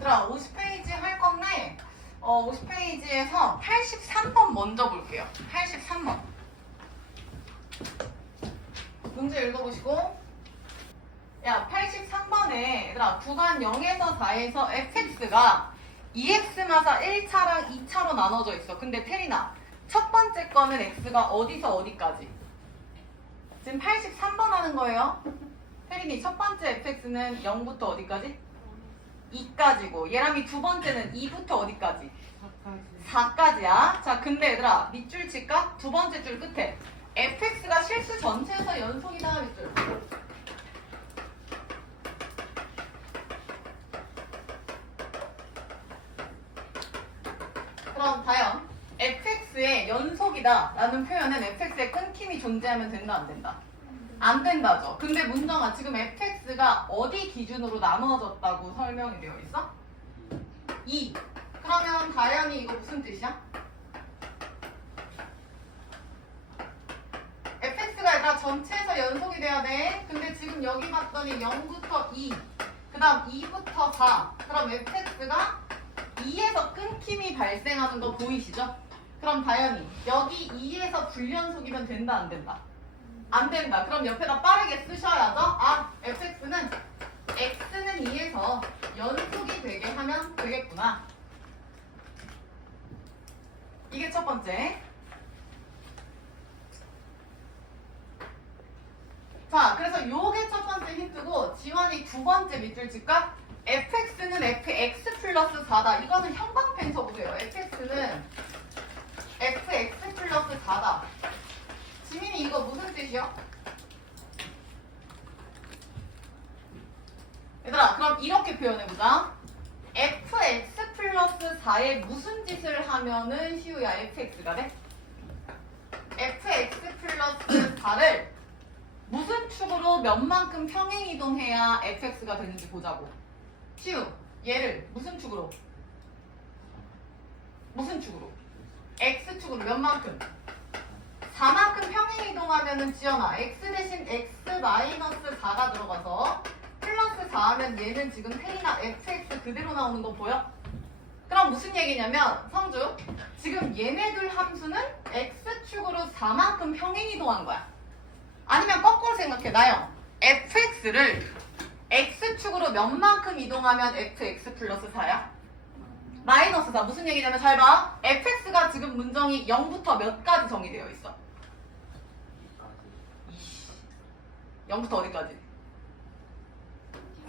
얘들아 50페이지 할 건데 50페이지에서 83번 먼저 볼게요. 83번 문제 읽어보시고 야 83번에 얘들아 구간 0에서 4에서 fx가 2x마다 1차랑 2차로 나눠져 있어. 근데 태리나 첫 번째 거는 x가 어디서 어디까지? 지금 83번 하는 거예요. 태린이 첫 번째 fx는 0부터 어디까지? 2까지고 예람이 두 번째는 2부터 어디까지? 4까지야. 자 근데 얘들아 밑줄 칠까? 두 번째 줄 끝에 fx가 실수 전체에서 연속이다 밑줄. 그럼 다연 fx의 연속이다 라는 표현은 fx의 끊김이 존재하면 된다 안 된다? 안 된다죠. 근데 문정아 지금 fx가 어디 기준으로 나누어졌다고 설명이 되어 있어? 2. 그러면 다연이 이거 무슨 뜻이야? fx가 얘들아 전체에서 연속이 돼야 돼. 근데 지금 여기 봤더니 0부터 2, 그 다음 2부터 4. 그럼 fx가 2에서 끊김이 발생하는 거 보이시죠? 그럼 다연이 여기 2에서 불연속이면 된다 안 된다? 안 된다. 그럼 옆에다 빠르게 쓰셔야죠. 아, fx는 x는 2에서 연속이 되게 하면 되겠구나. 이게 첫 번째. 자, 그래서 요게 첫 번째 힌트고 지원이 두 번째 밑줄 칠까? fx는 fx 플러스 4다. 이거는 형광펜 쳐보세요. fx는 fx 플러스 4다. 지민이 이거 무슨 뜻이야? 얘들아 그럼 이렇게 표현해보자. fx 플러스 4에 무슨 짓을 하면은 시우야 fx가 돼? fx 플러스 4를 무슨 축으로 몇만큼 평행이동해야 fx가 되는지 보자고. 시우 얘를 무슨 축으로? 무슨 축으로? x축으로 몇만큼? 4만큼 평행이동하면은 지연아 x 대신 x 마이너스 4가 들어가서 플러스 4 하면 얘는 지금 태이나 fx 그대로 나오는 거 보여? 그럼 무슨 얘기냐면 성주 지금 얘네들 함수는 x축으로 4만큼 평행이동한 거야. 아니면 거꾸로 생각해. 나영 fx를 x축으로 몇만큼 이동하면 fx 플러스 4야? 마이너스 4. 무슨 얘기냐면 잘 봐. fx가 지금 문정이 0부터 몇 가지 정의되어 있어? 0부터 어디까지?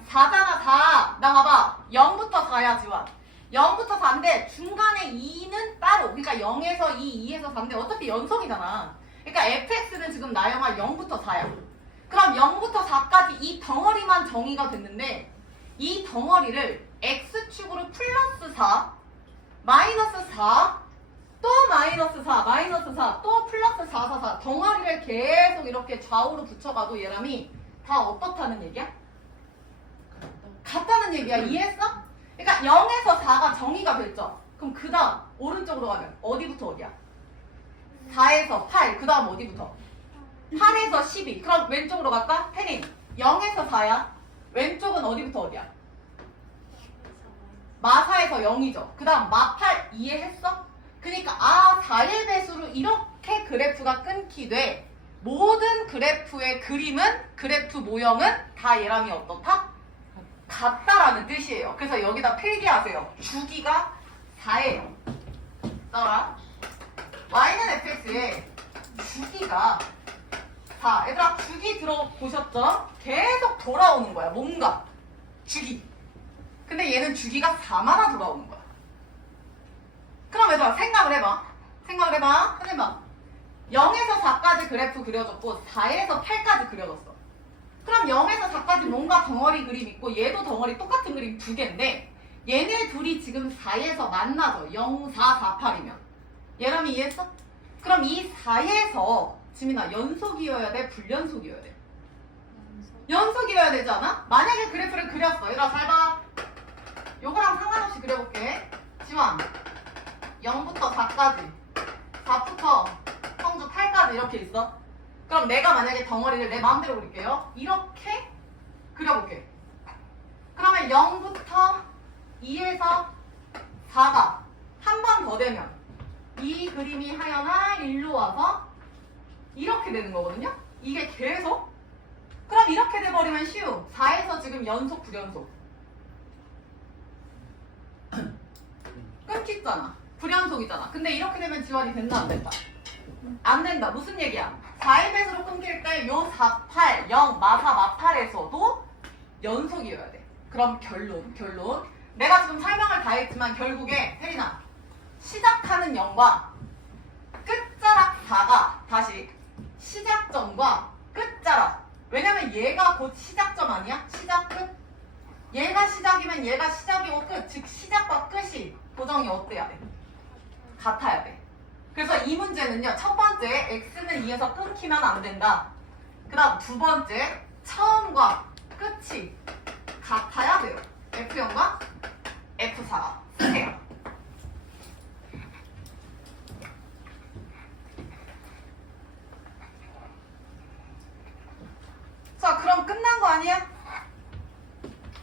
4잖아 4. 나 봐봐. 0부터 4야 지원. 0부터 4인데 중간에 2는 따로. 그러니까 0에서 2, 2에서 4인데 어차피 연속이잖아. 그러니까 fx는 지금 나영아 0부터 4야. 그럼 0부터 4까지 이 덩어리만 정의가 됐는데 이 덩어리를 x축으로 플러스 4, 마이너스 4, 또 마이너스 4, 마이너스 4, 또 플러스 4, 4, 4 덩어리를 계속 이렇게 좌우로 붙여가도 얘람이 다 어떻다는 얘기야? 같다는 얘기야. 이해했어? 그러니까 0에서 4가 정의가 됐죠? 그럼 그 다음 오른쪽으로 가면 어디부터 어디야? 4에서 8, 그 다음 어디부터? 8에서 12. 그럼 왼쪽으로 갈까? 태린 0에서 4야. 왼쪽은 어디부터 어디야? 마4에서 0이죠. 그 다음 마8 이해했어? 그러니까 4의 배수로 이렇게 그래프가 끊기 돼. 모든 그래프의 그림은 그래프 모형은 다 얘랑이 어떻다? 같다라는 뜻이에요. 그래서 여기다 필기하세요. 주기가 4예요. 따라 y는 fx에 주기가 4. 얘들아 주기 들어보셨죠? 계속 돌아오는 거야. 뭔가 주기. 근데 얘는 주기가 4마다 돌아오는 거야. 그럼 얘들아 생각을 해봐. 생각을 해봐. 해봐. 0에서 4까지 그래프 그려졌고 4에서 8까지 그려졌어. 그럼 0에서 4까지 뭔가 덩어리 그림 있고 얘도 덩어리 똑같은 그림 두 개인데 얘네 둘이 지금 4에서 만나죠. 0, 4, 4, 8이면. 얘람이 이해했어? 그럼 이 4에서 지민아 연속이어야 돼? 불연속이어야 돼? 연속이어야 되지 않아? 만약에 그래프를 그렸어. 얘들아 잘 봐. 요거랑 상관없이 그려볼게. 지원 0부터 4까지 4부터 성주 8까지 이렇게 있어. 그럼 내가 만약에 덩어리를 내 마음대로 그릴게요. 이렇게 그려볼게. 그러면 0부터 2에서 4가 한 번 더 되면 이 그림이 하여나 일로 와서 이렇게 되는 거거든요. 이게 계속? 그럼 이렇게 돼버리면 쉬움. 4에서 지금 연속, 불연속. 끊기잖아. 불연속이잖아. 근데 이렇게 되면 지원이 된다, 안 된다? 안 된다. 무슨 얘기야? 4의 배수로 끊길 때 요 4, 8, 0, 마사, 마팔에서도 연속이어야 돼. 그럼 결론. 내가 지금 설명을 다 했지만 결국에 혜린아, 시작하는 0과 끝자락 4가 다시 시작점과 끝자락. 왜냐면 얘가 곧 시작점 아니야? 시작 끝. 얘가 시작이면 얘가 시작이고 끝. 즉 시작과 끝이 고정이 어때야 돼? 같아야 돼. 그래서 이 문제는요. 첫 번째 x는 2에서 끊기면 안 된다. 그 다음 두 번째 처음과 끝이 같아야 돼요. F0과 F4가 쓰세요. 자, 그럼 끝난 거 아니야?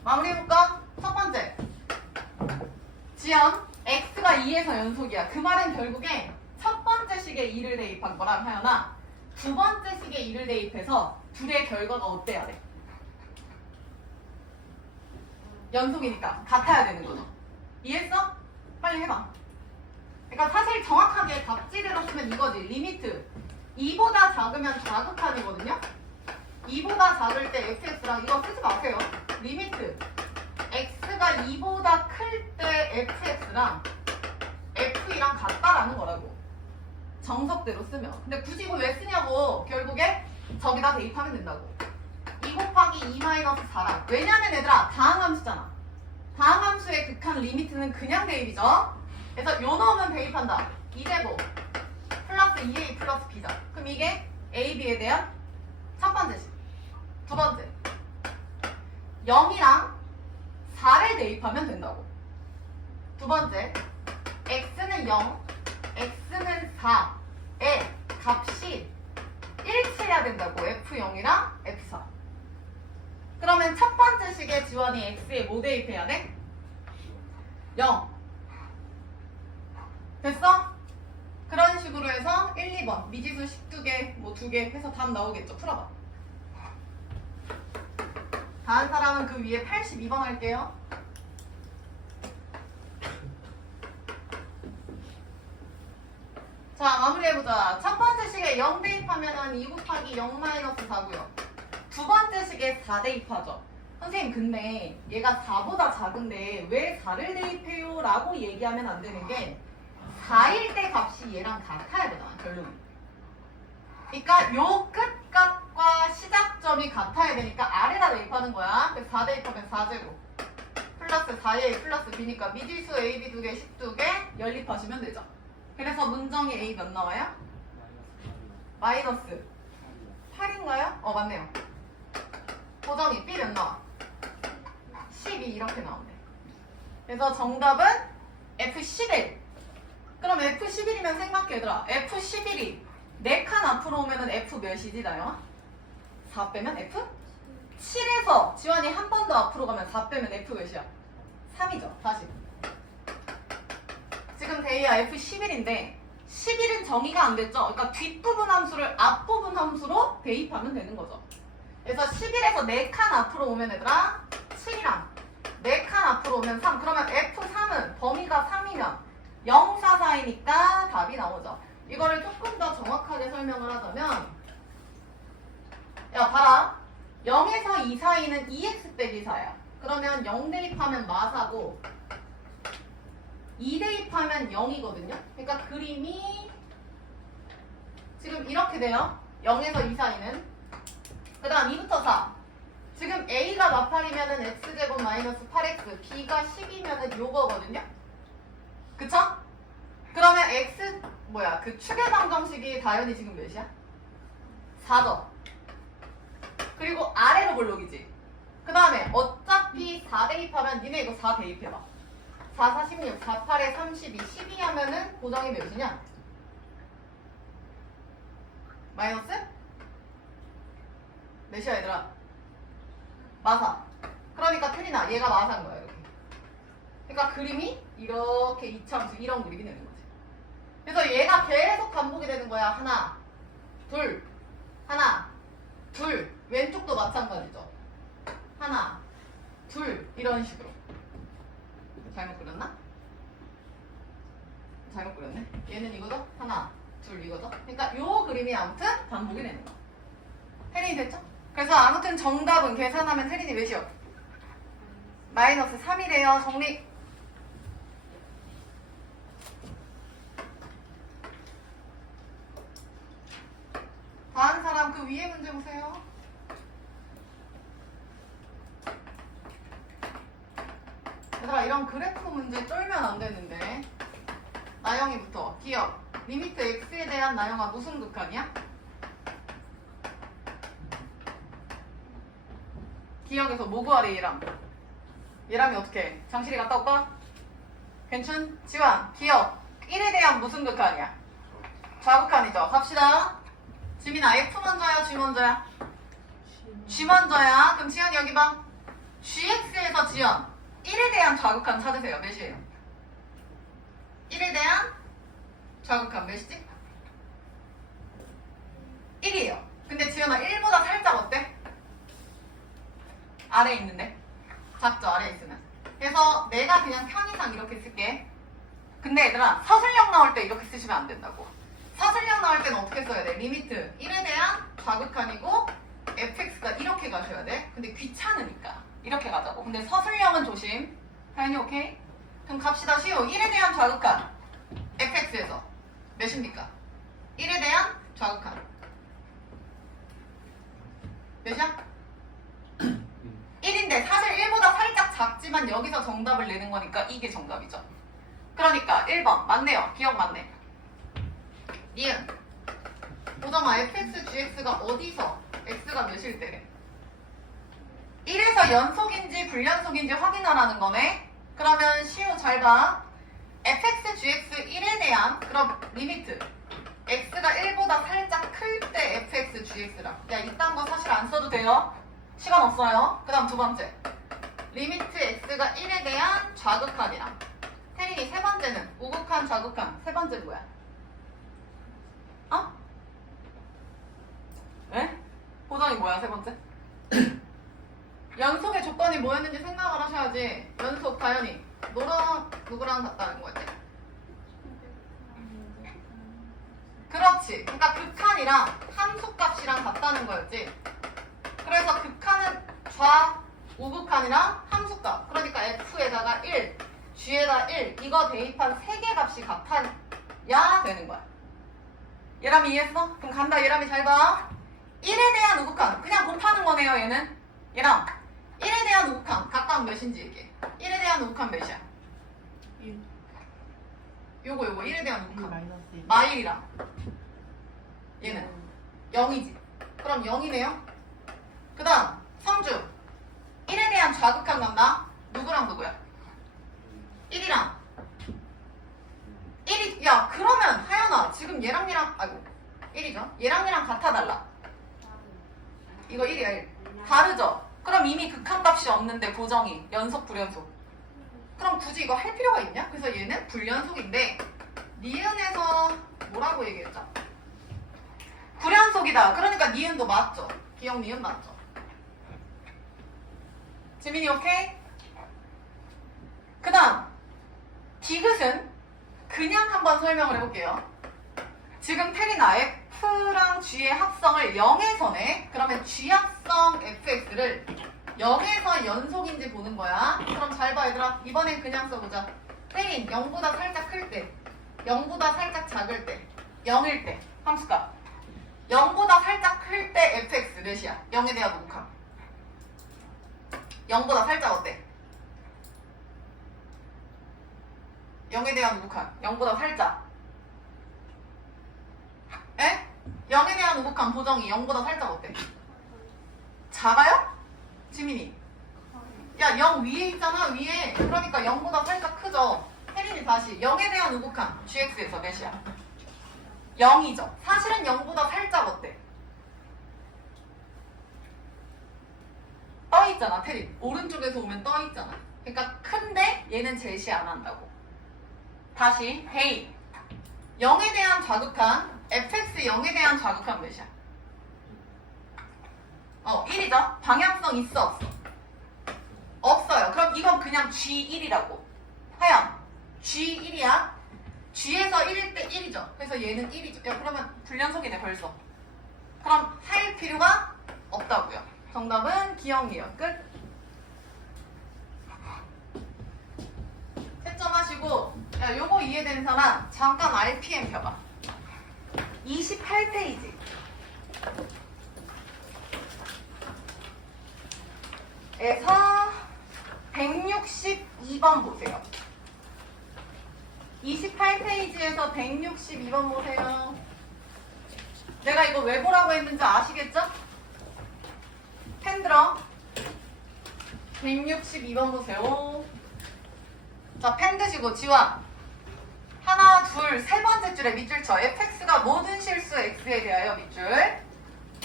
마무리해볼까? 첫 번째 지연 x가 2에서 연속이야. 그 말은 결국에 첫 번째 식에 2를 대입한 거랑 하연아 두 번째 식에 2를 대입해서 둘의 결과가 어때야 돼? 연속이니까 같아야 되는 거죠. 이해했어? 빨리 해봐. 그러니까 사실 정확하게 답지대로 쓰면 이거지. 리미트 2보다 작으면 자극한이거든요. 2보다 작을 때 fx랑 이거 쓰지 마세요. 리미트 x가 2보다 클 때 fx랑 f이랑 같다라는 거라고. 정석대로 쓰면. 근데 굳이 이거 왜 쓰냐고. 결국에 저기다 대입하면 된다고. 2 곱하기 2 마이너스 4랑. 왜냐면 얘들아 다항함수잖아. 다항함수의 극한 리미트는 그냥 대입이죠. 그래서 요 놈은 대입한다. 2제곱 플러스 2a 플러스 b자. 그럼 이게 a, b에 대한 첫 번째 식. 두 번째 0이랑 4를 대입하면 된다고. 두 번째 x는 0, x는 4의 값이 일치해야 된다고. f0이랑 f4. 그러면 첫 번째 식의 지원이 x에 뭐 대입해야 돼? 0. 됐어? 그런 식으로 해서 1, 2번 미지수 12개 뭐 2개 해서 답 나오겠죠. 풀어봐. 다른 사람은 그 위에 82번 할게요. 자, 마무리해보자. 첫 번째 식에 0 대입하면은 2 곱하기 0 마이너스 4고요. 두 번째 식에 4 대입하죠. 선생님 근데 얘가 4보다 작은데 왜 4를 대입해요? 라고 얘기하면 안 되는 게 4일 때 값이 얘랑 같아야 되잖아, 결론은. 그러니까 요 끝값과 시작점이 같아야 되니까 아래다 대입하는 거야. 그래서 4 대입하면 4제곱 플러스 4a 플러스 b니까 미지수 a, b 2개, 12개 연립하시면 되죠. 그래서 문정이 a 몇 나와요? 마이너스 8인가요? 맞네요. 고정이 b 몇 나와? 12 이렇게 나오네. 그래서 정답은 F11. 그럼 F11이면 생각해 얘들아. F11이 4칸 앞으로 오면은 F 몇이지 나요? 4 빼면 F? 7에서 지환이 한 번 더 앞으로 가면 4 빼면 F 몇이야? 3이죠. 다시. 지금 대희야 F11인데 11은 정의가 안 됐죠? 그러니까 뒷부분 함수를 앞부분 함수로 대입하면 되는 거죠. 그래서 11에서 4칸 앞으로 오면 얘들아 7이랑 4칸 앞으로 오면 3. 그러면 F3은 범위가 3이면 0, 4, 4이니까 답이 나오죠. 이거를 조금 더 정확하게 설명을 하자면 야 봐라. 0에서 2 사이는 2x 빼기 4야. 그러면 0 대입하면 마사고 2 대입하면 0이거든요. 그러니까 그림이 지금 이렇게 돼요. 0에서 2 사이는. 그 다음 2부터 4. 지금 a가 마팔이면은 x제곱 마이너스 8x, b가 10이면은 요거거든요. 그쵸? 그러면 x 그 축의 방정식이 다연이 지금 몇이야? 4죠. 그리고 아래로 볼록이지. 그 다음에 어차피 4 대입하면 니네 이거 4 대입해봐. 4, 46, 4, 8에 32, 12 하면은 고정이 몇이냐? 마이너스? 몇이야 얘들아? 마사. 그러니까 틀리나 얘가 마사인 거야 이렇게. 그러니까 그림이 이렇게 이차함수 이런 그림이 되는 거지. 그래서 얘가 계속 반복이 되는 거야. 하나, 둘, 하나, 둘. 왼쪽도 마찬가지죠. 하나, 둘. 이런 식으로. 잘못 그렸나? 잘못 그렸네. 얘는 이거죠? 하나, 둘 이거죠? 그러니까 요 그림이 아무튼 반복이 되는 거. 혜린이 됐죠? 그래서 아무튼 정답은 계산하면 혜린이 몇이요? 마이너스 3이래요. 정리. 다음 사람 그 위에 문제 보세요. 얘들아 이런 그래프 문제 쫄면 안 되는데. 나영이부터 기억. 리미트 x에 대한 나영아 무슨 극한이야? 기억에서 뭐 구하래 얘랑? 얘랑이 어떻게 해? 장실이 갔다 올까? 괜춘? 지환 기억 1에 대한 무슨 극한이야? 좌극한이죠. 갑시다. 지민아 F 먼저야 G 먼저야? G 먼저야. 그럼 지환이 여기 봐. GX에서 지연 1에 대한 좌극한 찾으세요. 몇이에요? 1에 대한 좌극한 몇이지? 1이에요. 근데 지연아 1보다 살짝 어때? 아래에 있는데? 작죠? 아래에 있으면. 그래서 내가 그냥 편의상 이렇게 쓸게. 근데 얘들아 서술형 나올 때 이렇게 쓰시면 안 된다고. 서술형 나올 때는 어떻게 써야 돼? 리미트 1에 대한 좌극한이고 fx가 이렇게 가셔야 돼. 근데 귀찮으니까 이렇게 가자고. 근데 서술형은 조심. 다현이 오케이? 그럼 갑시다. 시우 1에 대한 좌극한 fx에서 몇입니까? 1에 대한 좌극한 몇이야? 1인데 사실 1보다 살짝 작지만 여기서 정답을 내는 거니까 이게 정답이죠. 그러니까 1번 맞네요. 기억 맞네. 니은 보정아 fx, gx가 어디서 x가 몇일 때래? 1에서 연속인지 불연속인지 확인하라는 거네. 그러면 시우 잘 봐. fx, gx 1에 대한 그럼 리미트 x가 1보다 살짝 클 때 fx, gx라. 야 이딴 거 사실 안 써도 돼요. 시간 없어요. 그 다음 두 번째 리미트 x가 1에 대한 좌극한이랑 태린이 세 번째는 우극한, 좌극한. 세 번째 뭐야? 어? 에? 보정이 뭐야 세 번째? 연속의 조건이 뭐였는지 생각을 하셔야지. 연속 다현이 너랑 누구랑 같다는 거지? 그렇지. 그러니까 극한이랑 함수값이랑 같다는 거였지. 그래서 극한은 좌, 우극한이랑 함수값. 그러니까 f에다가 1, g에다 1 이거 대입한 3개 값이 같아야 되는 거야. 예람이 이해했어? 그럼 간다. 예람이 잘 봐. 1에 대한 우극한 그냥 곱하는 거네요. 얘는 얘랑 1에 대한 우극한 각각 몇인지 얘기해. 1에 대한 우극한 몇이야? 1. 요거 1에 대한 우극한 마이너스 1. 마일이랑 얘는 0이지. 그럼 0이네요. 그 다음 성주 1에 대한 좌극한 간다. 누구랑 누구야? 1이랑 1이 야 그러면 하연아 지금 얘랑 얘랑 아이고 1이죠? 얘랑 얘랑 같아달라. 이거 1이야 1. 다르죠? 그럼 이미 극한값이 없는데 보정이 연속 불연속. 그럼 굳이 이거 할 필요가 있냐? 그래서 얘는 불연속인데 니은에서 뭐라고 얘기했죠? 불연속이다. 그러니까 니은도 맞죠? 기억 니은 맞죠? 지민이 오케이? 그 다음 디귿은 그냥 한번 설명을 해볼게요. 지금 테리나 F랑 G의 합성을 0에서 내. 그러면 G 합성 fx를 0에서 연속인지 보는 거야. 그럼 잘 봐 얘들아. 이번엔 그냥 써보자. 테린 0보다 살짝 클 때, 0보다 살짝 작을 때, 0일 때 함수값 0보다 살짝 클 때 fx 몇이야? 0에 대한 우극한 0보다 살짝 어때? 0에 대한 우극한 0보다 살짝 에? 0에 대한 우극한 보정이 0보다 살짝 어때? 작아요? 지민이 야 0 위에 있잖아 위에. 그러니까 0보다 살짝 크죠. 혜린이 다시 0에 대한 우극한 gx에서 몇이야? 0이죠. 사실은 0보다 살짝 어때? 떠있잖아 테린. 오른쪽에서 오면 떠있잖아. 그러니까 큰데 얘는 제시 안 한다고. 다시 헤이 0에 대한 좌극한 fx 0에 대한 좌극한 몇이야? 1이죠. 방향성 있어 없어? 없어요. 그럼 이건 그냥 G1이라고. 하영 G1이야. G에서 1일 때 1이죠. 그래서 얘는 1이죠. 야, 그러면 불연속이네 벌써. 그럼 할 필요가 없다고요. 정답은 기억이에요. 끝. 채점하시고 야, 요거 이해된 사람 잠깐 RPM 펴봐. 28페이지. 에서 162번 보세요. 28페이지에서 162번 보세요. 내가 이거 왜 보라고 했는지 아시겠죠? 펜 들어. 162번 보세요. 자, 펜 드시고 지원. 하나, 둘, 세 번째 줄에 밑줄 쳐. fx가 모든 실수 x에 대하여 밑줄.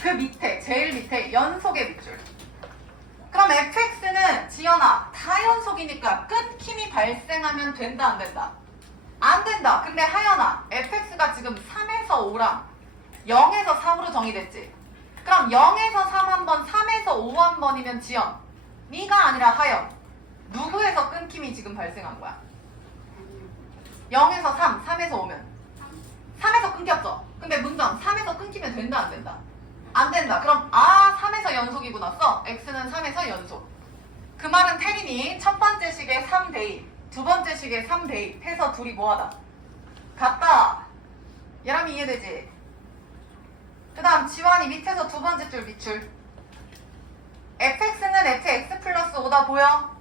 그 밑에, 제일 밑에 연속의 밑줄. 그럼 fx는 지연아 다 연속이니까 끊김이 발생하면 된다 안 된다? 안 된다. 근데 하연아 fx가 지금 3에서 5랑 0에서 3으로 정의됐지? 그럼 0에서 3 한 번, 3에서 5 한 번이면 지연 네가 아니라 하연 누구에서 끊김이 지금 발생한 거야? 0에서 3, 3에서 5면 3에서 끊겼죠? 근데 문장 3에서 끊기면 된다 안 된다? 안 된다. 그럼 3에서 연속이구나 써. x는 3에서 연속. 그 말은 태린이 첫 번째 식에 3 대입, 두 번째 식에 3 대입 해서 둘이 뭐하다? 같다. 얘랑이 이해되지? 그 다음 지환이 밑에서 두 번째 줄 밑줄. fx는 fx 플러스 5다 보여?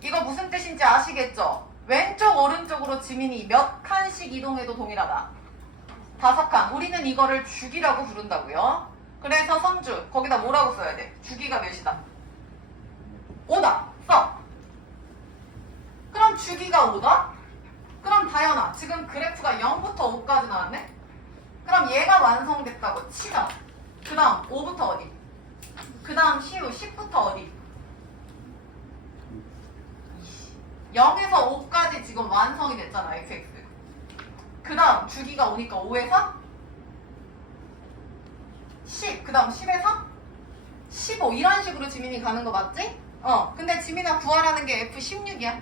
이거 무슨 뜻인지 아시겠죠? 왼쪽 오른쪽으로 지민이 몇 칸씩 이동해도 동일하다. 5칸. 우리는 이거를 주기라고 부른다고요. 그래서 성주 거기다 뭐라고 써야 돼? 주기가 몇이다? 5다. 써. 그럼 주기가 5다? 그럼 다현아 지금 그래프가 0부터 5까지 나왔네? 그럼 얘가 완성됐다고 치자. 그 다음 5부터 어디? 그 다음 시우 10부터 어디? 0에서 5까지 지금 완성이 됐잖아 fx. 그 다음 주기가 오니까 5에서 10, 그 다음 10에서 15 이런 식으로 지민이 가는 거 맞지? 근데 지민아 구하라는 게 F16이야.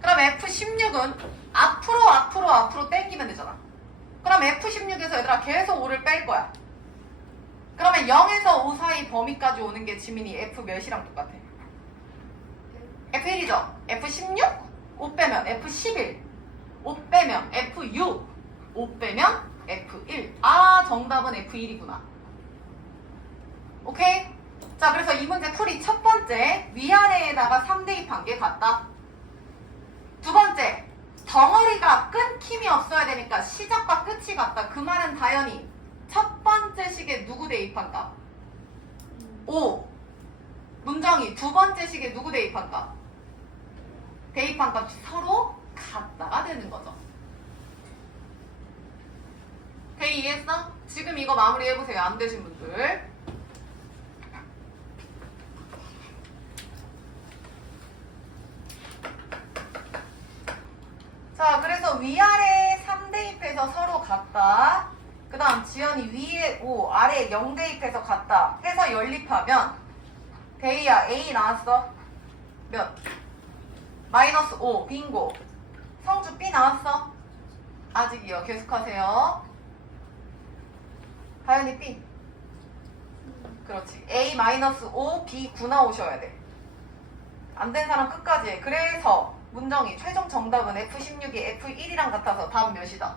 그럼 F16은 앞으로 땡기면 되잖아. 그럼 F16에서 얘들아 계속 5를 뺄 거야. 그러면 0에서 5 사이 범위까지 오는 게 지민이 F 몇이랑 똑같아? F1이죠? F16? 5 빼면 F11 5 빼면 F6 5 빼면 F1 정답은 F1이구나. 오케이? 자, 그래서 이 문제 풀이 첫 번째, 위아래에다가 3대입한 게 같다. 두 번째, 덩어리가 끊김이 없어야 되니까 시작과 끝이 같다. 그 말은 다연히 첫 번째 식에 누구 대입한다? 5. 문정이 두 번째 식에 누구 대입한다? 대입한 값이 서로 같다가 되는 거죠. 오케이, 이해했어? 지금 이거 마무리해보세요. 안 되신 분들. 자, 그래서 위아래 3대입해서 서로 같다. 그 다음 지연이 위에 5, 아래에 0 대입해서 같다. 해서 연립하면 데이야 A 나왔어? 몇? 마이너스 5, 빙고. 성주 B 나왔어? 아직이요. 계속하세요. 다현이 B. 그렇지. A 마이너스 5, B 9 나오셔야 돼. 안 된 사람 끝까지 해. 그래서 문정이 최종 정답은 F16이 F1이랑 같아서 답 몇이다?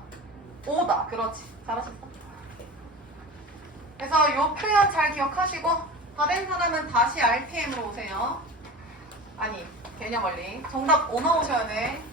5다. 그렇지. 잘하셨어. 그래서 요 표현 잘 기억하시고 다 된 사람은 다시 RPM으로 오세요. 아니, 개념 원리. 정답 5 나오셔야 돼.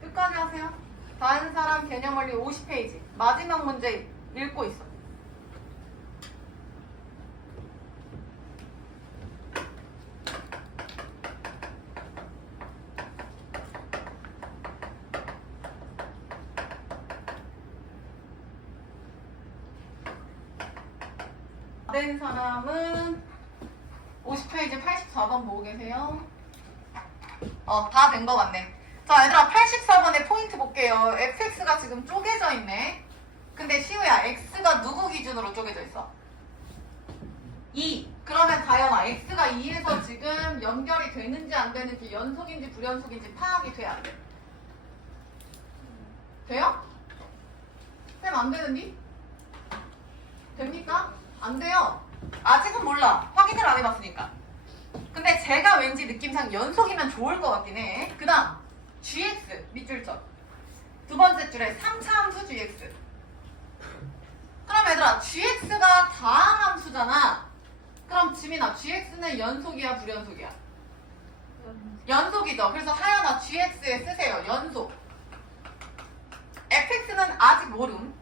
끝까지 하세요. 다른 사람 개념 원리 50페이지. 마지막 문제 읽고 있어. 된 사람은 50페이지 84번 보고 계세요. 다 된 거 같네. 자, 얘들아 84번에 포인트 볼게요. fx가 지금 쪼개져 있네. 근데 시우야, x가 누구 기준으로 쪼개져 있어? 2. 그러면 다영아, x가 2에서 지금 연결이 되는지 안 되는지, 연속인지 불연속인지 파악이 돼야 안 돼? 돼요? 쌤 안 되는디? 됩니까? 안 돼요. 아직은 몰라. 확인을 안 해봤으니까. 근데 제가 왠지 느낌상 연속이면 좋을 것 같긴 해. 그 다음 gx 밑줄점. 두 번째 줄에 3차 함수 gx. 그럼 얘들아 gx가 다항함수잖아. 그럼 지민아 gx는 연속이야 불연속이야? 연속이죠. 그래서 하연아 gx에 쓰세요. 연속. fx는 아직 모름.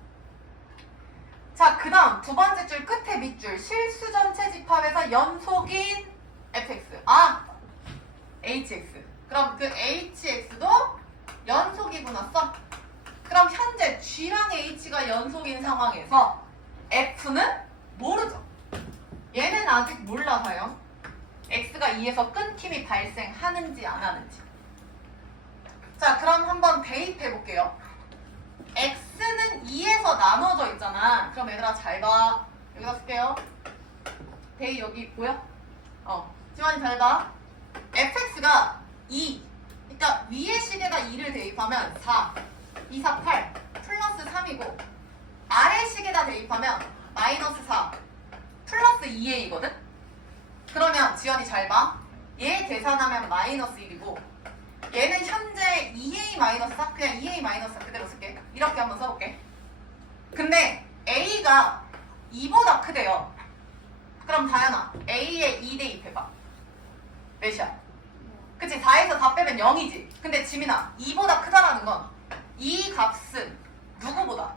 자, 그 다음 두 번째 줄 끝에 밑줄 실수 전체 집합에서 연속인 fx. hx. 그럼 그 hx도 연속이구나 써. 그럼 현재 g랑 h가 연속인 상황에서 f는 모르죠. 얘는 아직 몰라서요. x가 2에서 끊김이 발생하는지 안 하는지. 자, 그럼 한번 대입해 볼게요. x는 2에서 나눠져 있잖아. 그럼 얘들아 잘 봐. 여기다 쓸게요. 대입 여기 보여? 지환이 잘 봐. fx가 2. 그러니까 위의 시계가 2를 대입하면 4, 2, 4, 8 플러스 3이고 아래 시계다 대입하면 마이너스 4 플러스 2a거든? 그러면 지연이 잘 봐. 얘 계산하면 마이너스 1이고 얘는 현재 2a 마이너스 4? 그냥 2a 마이너스 4 그대로 쓸게. 이렇게 한번 써볼게. 근데 a가 2보다 크대요. 그럼 다현아 a에 2 대입해봐. 몇이야? 그치? 4에서 4 빼면 0이지. 근데 지민아 2보다 크다라는 건 이 값은 누구보다?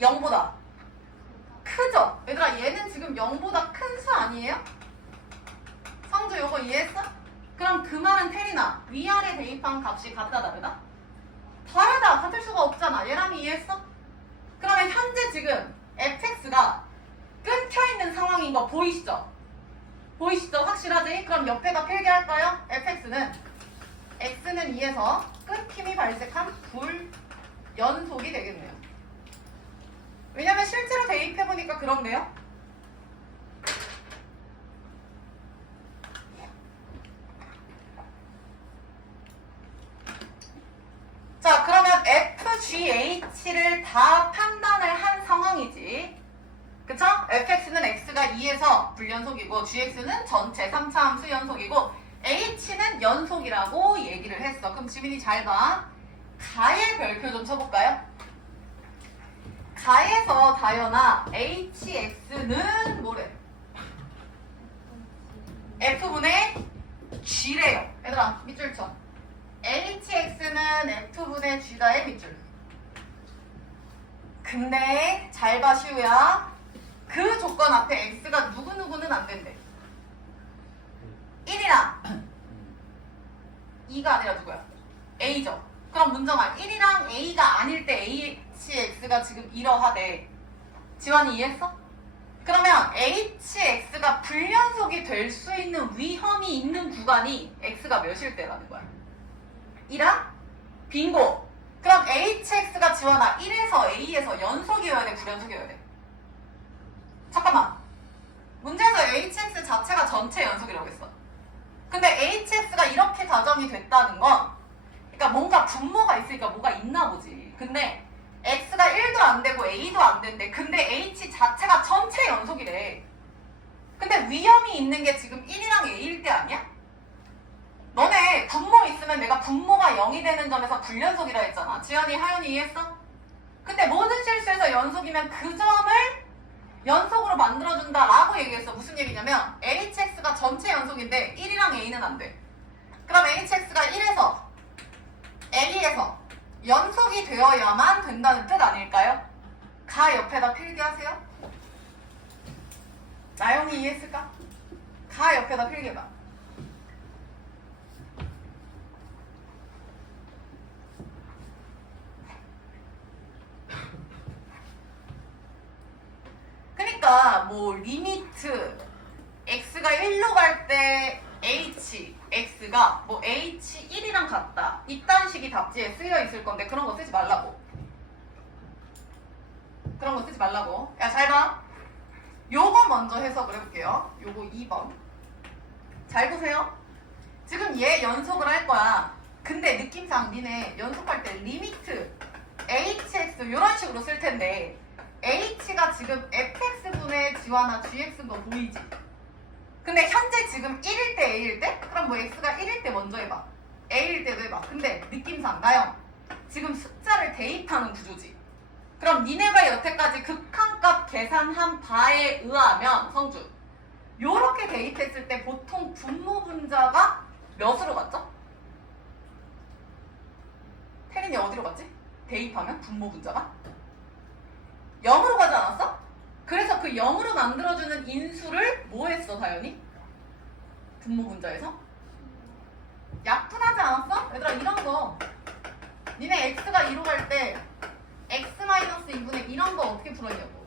0보다 크죠? 얘들아 얘는 지금 0보다 큰 수 아니에요? 성주 요거 이해했어? 그럼 그 말은 테리나 위아래 대입한 값이 같다 다르다? 다르다. 같을 수가 없잖아. 얘랑 이해했어? 그러면 현재 지금 fx가 끊겨있는 상황인 거 보이시죠? 보이시죠? 확실하지? 그럼 옆에다 필기할까요? fx는 x는 2에서 끊김이 발생한 불연속이 되겠네요. 왜냐면 실제로 대입해보니까 그런데요. 자, 그러면 FGH를 다 판단을 한 상황이지. 그쵸? fx는 x가 2에서 불연속이고 gx는 전체 3차 함수 연속이고 h는 연속이라고 얘기를 했어. 그럼 지민이 잘 봐. 가의 별표 좀 쳐볼까요? 가에서 다현아 hx는 뭐래? f분의 g래요. 얘들아 밑줄 쳐. hx는 f분의 g다의 밑줄. 근데 잘 봐 시우야. 그 조건 앞에 x가 누구누구는 안 된대. 1이랑 2가 아니라 누구야? a죠. 그럼 문정아 1이랑 a가 아닐 때 hx가 지금 이러하대. 지환이 이해했어? 그러면 hx가 불연속이 될 수 있는 위험이 있는 구간이 x가 몇일 때라는 거야? 2랑? 빙고. 그럼 hx가 지원아 1에서 a에서 연속이어야 돼? 불연속이어야 돼? 잠깐만. 문제에서 hx 자체가 전체 연속이라고 했어. 근데 hx가 이렇게 가정이 됐다는 건 그러니까 뭔가 분모가 있으니까 뭐가 있나 보지. 근데 x가 1도 안 되고 a도 안 된대. 근데 h 자체가 전체 연속이래. 근데 위험이 있는 게 지금 1이랑 a일 때 아니야? 너네 분모 있으면 내가 분모가 0이 되는 점에서 불연속이라 했잖아. 지연이, 하연이 이해했어? 근데 모든 실수에서 연속이면 그 점을 연속으로 만들어준다 라고 얘기했어. 무슨 얘기냐면 hx가 전체 연속인데 1이랑 a는 안 돼. 그럼 hx가 1에서 a에서 연속이 되어야만 된다는 뜻 아닐까요? 가 옆에다 필기하세요. 나영이 이해했을까? 가 옆에다 필기해봐. 그러니까 뭐 리미트 x가 1로 갈 때 h, x가 뭐 h1이랑 같다. 이딴 식이 답지에 쓰여 있을 건데 그런 거 쓰지 말라고. 그런 거 쓰지 말라고. 야, 잘 봐. 요거 먼저 해석을 해볼게요. 요거 2번. 잘 보세요. 지금 얘 연속을 할 거야. 근데 느낌상 니네 연속할 때 리미트 hx 이런 식으로 쓸 텐데 h가 지금 fx분의 g와나 gx인 거 보이지? 근데 현재 지금 1일 때 a일 때? 그럼 뭐 x가 1일 때 먼저 해봐. a일 때도 해봐. 근데 느낌상 나영 지금 숫자를 대입하는 구조지. 그럼 니네가 여태까지 극한값 계산한 바에 의하면 성주 요렇게 대입했을 때 보통 분모 분자가 몇으로 갔죠? 태린이 어디로 갔지? 대입하면 분모 분자가 0으로 가지 않았어? 그래서 그 0으로 만들어주는 인수를 뭐 했어, 다현이? 분모 분자에서? 약분하지 않았어? 얘들아, 이런 거 니네 x가 2로 갈 때 x-2분의 이런 거 어떻게 풀었냐고.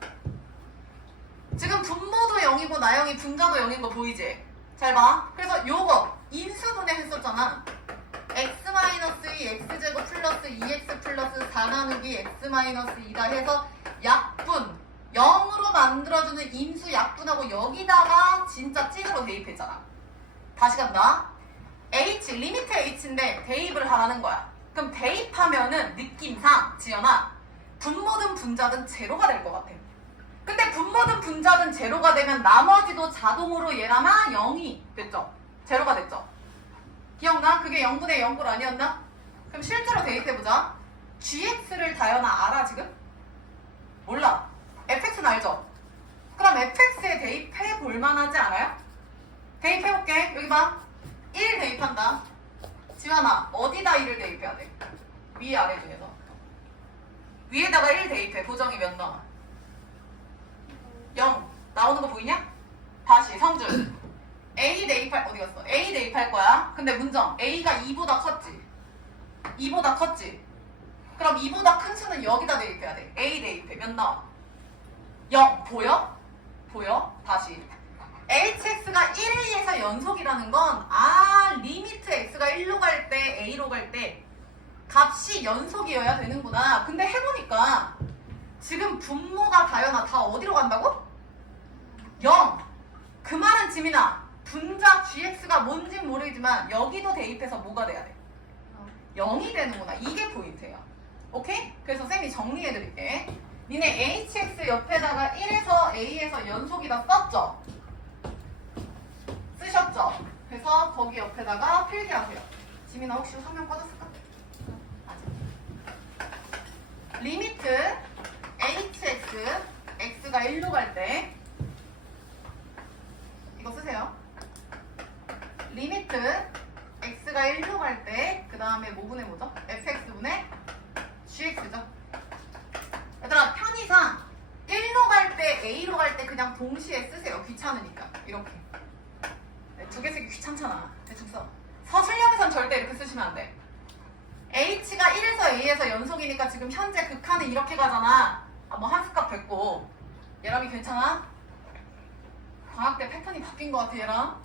지금 분모도 0이고 나영이 분자도 0인 거 보이지? 잘 봐. 그래서 요거 인수분해 했었잖아. x-2 x제곱 플러스 2x 플러스 4 나누기 x-2다 해서 약분 0으로 만들어주는 인수 약분하고 여기다가 진짜 찐으로 대입했잖아. 다시 간다. h 리미트 h인데 대입을 하라는 거야. 그럼 대입하면은 느낌상 지연아 분모든 분자든 제로가 될 것 같아. 근데 분모든 분자든 제로가 되면 나머지도 자동으로 얘라마 0이 됐죠? 제로가 됐죠? 기억나? 그게 0분의 0꼴 아니었나? 그럼 실제로 대입해보자. gx를 다연아 알아 지금? 몰라. fx는 알죠? 그럼 fx에 대입해 볼만하지 않아요? 대입해볼게. 여기 봐. 1 대입한다. 지환아 어디다 1을 대입해야 돼? 위에 아래 중에서. 위에다가 1 대입해. 보정이 몇 나와? 0 나오는 거 보이냐? 다시 성준 A 대입할 어디 갔어? A 대입할 거야. 근데 문정 A가 2보다 컸지. 2보다 컸지. 그럼 2보다 큰 수는 여기다 대입해야 돼. A 대입해. 몇 나와? 0 보여? 보여? 다시 hx가 1a에서 연속이라는 건 리미트 x가 1로 갈 때 a로 갈 때 값이 연속이어야 되는구나. 근데 해보니까 지금 분모가 다연아 다 어디로 간다고? 0. 그 말은 지민아 분자 gx가 뭔진 모르지만 여기도 대입해서 뭐가 돼야 돼? 0이 되는구나. 이게 포인트예요. 오케이? 그래서 쌤이 정리해드릴게. 니네 hx 옆에다가 1에서 a에서 연속이다 썼죠? 쓰셨죠? 그래서 거기 옆에다가 필기하세요. 지민아 혹시 화면 꺼졌을까? 아직. 리미트 hx x가 1로 갈 때 이거 쓰세요. 리미트 x가 1로 갈 때 그 다음에 뭐분의 뭐죠? fx분의 gx죠. 얘들아 편의상 1로 갈 때 a로 갈 때 그냥 동시에 쓰세요. 귀찮으니까 이렇게. 두 개 쓰기 귀찮잖아. 대충 써. 서술형에선 절대 이렇게 쓰시면 안 돼. h가 1에서 a에서 연속이니까 지금 현재 극한은 이렇게 가잖아. 뭐 한수값 됐고. 얘람이 괜찮아? 방학 때 패턴이 바뀐 것 같아 얘랑.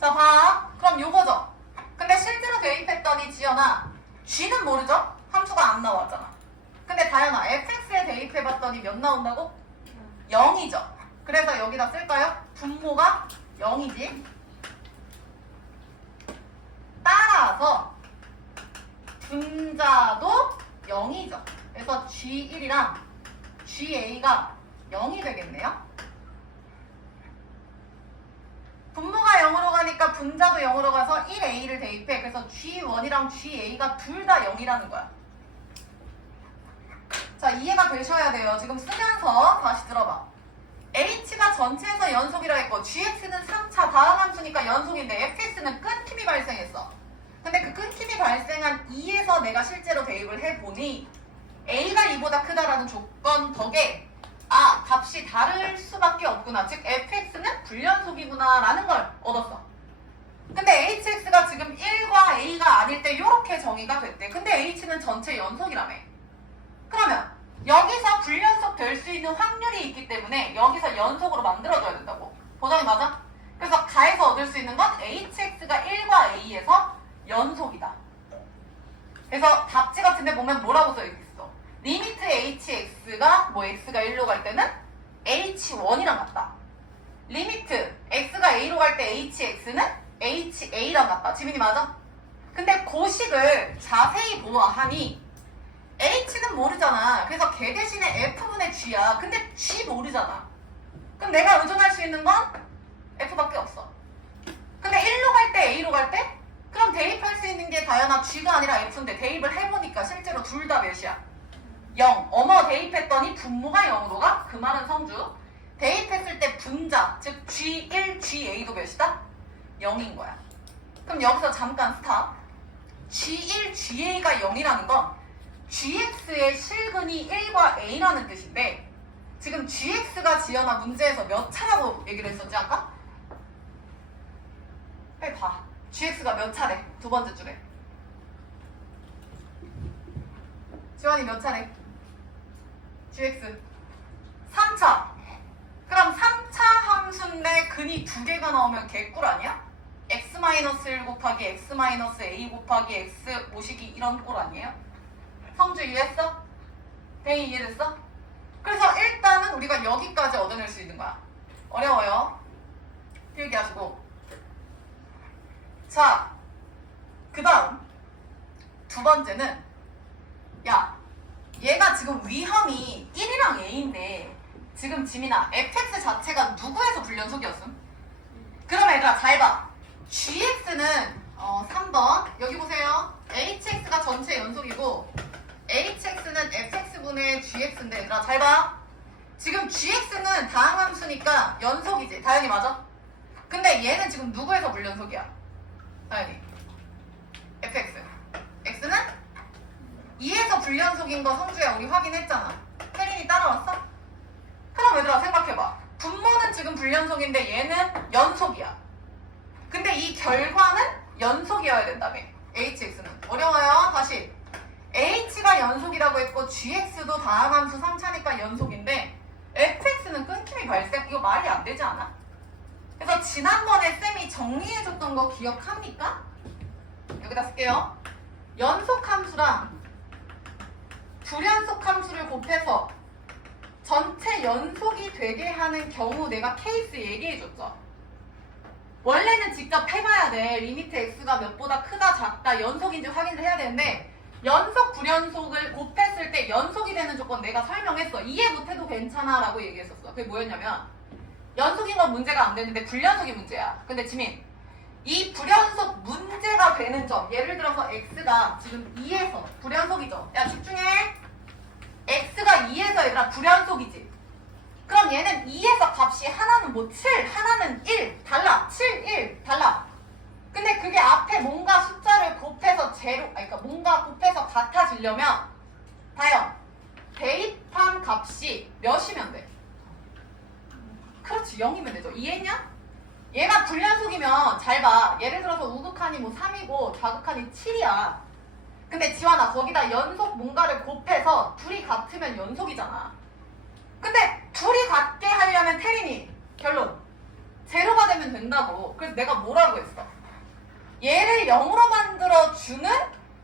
자 봐. 그럼 요거죠. 근데 실제로 대입했더니 지연아 g는 모르죠? 함수가 안 나왔잖아. 근데 다현아 fx에 대입해봤더니 몇 나온다고? 0이죠. 그래서 여기다 쓸까요? 분모가 0이지. 따라서 분자도 0이죠. 그래서 G1이랑 GA가 0이 되겠네요. 분모가 0으로 가니까 분자도 0으로 가서 1A를 대입해. 그래서 G1이랑 GA가 둘 다 0이라는 거야. 자, 이해가 되셔야 돼요. 지금 쓰면서 다시 들어봐. H가 전체에서 연속이라 했고 GX는 3차 다음 함수니까 연속인데 fx는 끊김이 발생했어. 근데 그 끊김이 발생한 2에서 내가 실제로 대입을 해보니 A가 2보다 크다라는 조건 덕에 아, 값이 다를 수밖에 없구나. 즉 fx는 불연속이구나 라는 걸 얻었어. 근데 hx가 지금 1과 a가 아닐 때 이렇게 정의가 됐대. 근데 h는 전체 연속이라며. 그러면 여기서 불연속 될 수 있는 확률이 있기 때문에 여기서 연속으로 만들어줘야 된다고. 보정이 맞아? 그래서 가에서 얻을 수 있는 건 hx가 1과 a에서 연속이다. 그래서 답지 같은 데 보면 뭐라고 써있겠어? 리미트 hx가 뭐 x가 1로 갈 때는 h1이랑 같다. 리미트 x가 a로 갈 때 hx는 ha랑 같다. 지민이 맞아? 근데 고식을 자세히 보아하니 h는 모르잖아. 그래서 걔 대신에 f분의 g야. 근데 g 모르잖아. 그럼 내가 의존할 수 있는 건 f밖에 없어. 근데 1로 갈 때 a로 갈 때? 그럼 대입할 수 있는 게 다연아 g가 아니라 f인데 대입을 해보니까 실제로 둘 다 몇이야? 0. 어머 대입했더니 분모가 0으로 가? 그 말은 성주. 대입했을 때 분자, 즉 G1, GA도 몇이다? 0인 거야. 그럼 여기서 잠깐 스탑. G1, GA가 0이라는 건 GX의 실근이 1과 A라는 뜻인데 지금 GX가 지연아 문제에서 몇 차라고 얘기를 했었지 아까? 빨리 봐. GX가 몇 차례? 두 번째 줄에. 지원이 몇 차례? GX 3차. 그럼 3차 함수인데 근이 두 개가 나오면 개꿀 아니야? x-1 곱하기 x-a 곱하기 x 모시기 이런 꼴 아니에요? 성주 이해했어? 대이 이해됐어? 그래서 일단은 우리가 여기까지 얻어낼 수 있는 거야. 어려워요. 필기하시고. 자, 그 다음 두 번째는 야, 얘가 지금 위험이 1이랑 a인데 지금 지민아 fx 자체가 누구에서 불연속이었음? 그럼 얘들아 잘 봐. gx는 3번 여기 보세요. hx가 전체 연속이고 hx는 fx분의 gx인데 얘들아 잘 봐. 지금 gx는 다항함수니까 연속이지. 다현이 맞아? 근데 얘는 지금 누구에서 불연속이야? 다현이 fx x는 2에서 불연속인 거 성주야 우리 확인했잖아. 혜린이 따라왔어? 그럼 얘들아 생각해봐. 분모는 지금 불연속인데 얘는 연속이야. 근데 이 결과는 연속이어야 된다며. hx는. 어려워요. 다시. h가 연속이라고 했고 gx도 다항함수 3차니까 연속인데 fx는 끊김이 발생. 이거 말이 안 되지 않아? 그래서 지난번에 쌤이 정리해줬던 거 기억합니까? 여기다 쓸게요. 연속함수랑 불연속 함수를 곱해서 전체 연속이 되게 하는 경우 내가 케이스 얘기해줬죠. 원래는 직접 해봐야 돼. 리미트 x가 몇보다 크다 작다 연속인지 확인을 해야 되는데 연속 불연속을 곱했을 때 연속이 되는 조건 내가 설명했어. 이해 못해도 괜찮아 라고 얘기했었어. 그게 뭐였냐면 연속인 건 문제가 안 되는데 불연속이 문제야. 근데 지민 이 불연속 문제가 되는 점 예를 들어서 x가 지금 2에서 불연속이죠. 야 집중해. x가 2에서 얘들아 불연속이지. 그럼 얘는 2에서 값이 하나는 뭐 7, 하나는 1 달라. 7, 1 달라. 근데 그게 앞에 뭔가 숫자를 곱해서 그러니까 뭔가 곱해서 같아지려면 다요. 대입한 값이 몇이면 돼? 그렇지 0이면 되죠. 이해했냐? 얘가 불연속이면 잘 봐. 예를 들어서 우극한이 뭐 3이고 좌극한이 7이야. 근데 지환아 거기다 연속 뭔가를 곱해서 둘이 같으면 연속이잖아. 근데 둘이 같게 하려면 태린이 결론 제로가 되면 된다고. 그래서 내가 뭐라고 했어? 얘를 0으로 만들어주는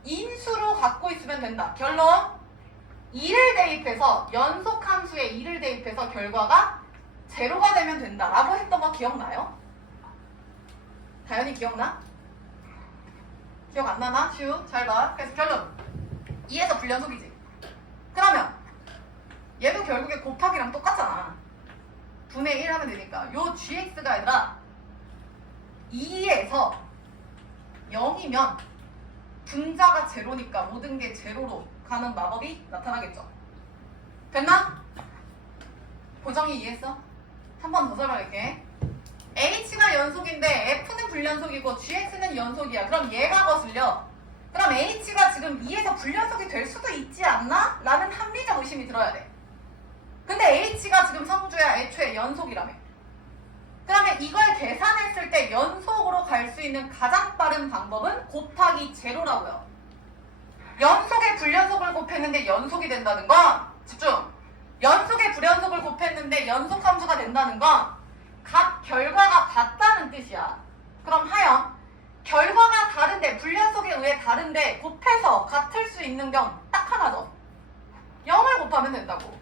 인수로 갖고 있으면 된다. 결론 2를 대입해서 연속함수에 2를 대입해서 결과가 제로가 되면 된다 라고 했던 거 기억나요? 다현이 기억나? 기억 안 나나? 슈? 잘 봐. 그래서 결론 2에서 불연속이지. 그러면 얘도 결국에 곱하기랑 똑같잖아. 분의 1 하면 되니까 요 gx가 아니라 2에서 0이면 분자가 제로니까 모든 게 제로로 가는 마법이 나타나겠죠. 됐나? 보정이 이해했어? 한 번 더 설명할게. H가 연속인데 F는 불연속이고 GX는 연속이야. 그럼 얘가 거슬려. 그럼 H가 지금 2에서 불연속이 될 수도 있지 않나? 라는 합리적 의심이 들어야 돼. 근데 H가 지금 성주야. 애초에 연속이라며. 그러면 이걸 계산했을 때 연속으로 갈 수 있는 가장 빠른 방법은 곱하기 제로라고요. 연속에 불연속을 곱했는데 연속이 된다는 건 집중! 연속에 불연속을 곱했는데 연속 함수가 된다는 건 각 결과가 같다는 뜻이야. 그럼 하영 결과가 다른데 불연속에 의해 다른데 곱해서 같을 수 있는 경 딱 하나죠. 0을 곱하면 된다고.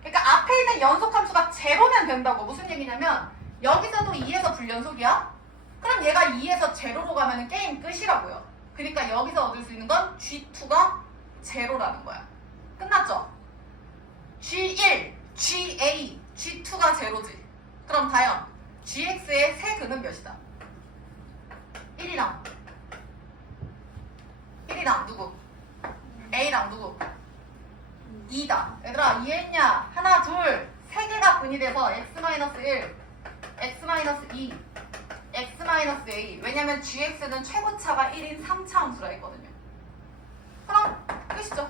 그러니까 앞에 있는 연속 함수가 제로면 된다고. 무슨 얘기냐면 여기서도 2에서 불연속이야? 그럼 얘가 2에서 제로로 가면 게임 끝이라고요. 그러니까 여기서 얻을 수 있는 건 G2가 제로라는 거야. 끝났죠? G1, GA, G2가 제로지. 그럼 과연 GX의 세 근은 몇이다? 1이랑 누구? A랑 누구? 2다. 얘들아 이해했냐? 하나, 둘, 세 개가 근이 돼서 X-1, X-2, X-A. 왜냐면 GX는 최고차가 1인 3차 함수라 했거든요. 그럼 끝이죠.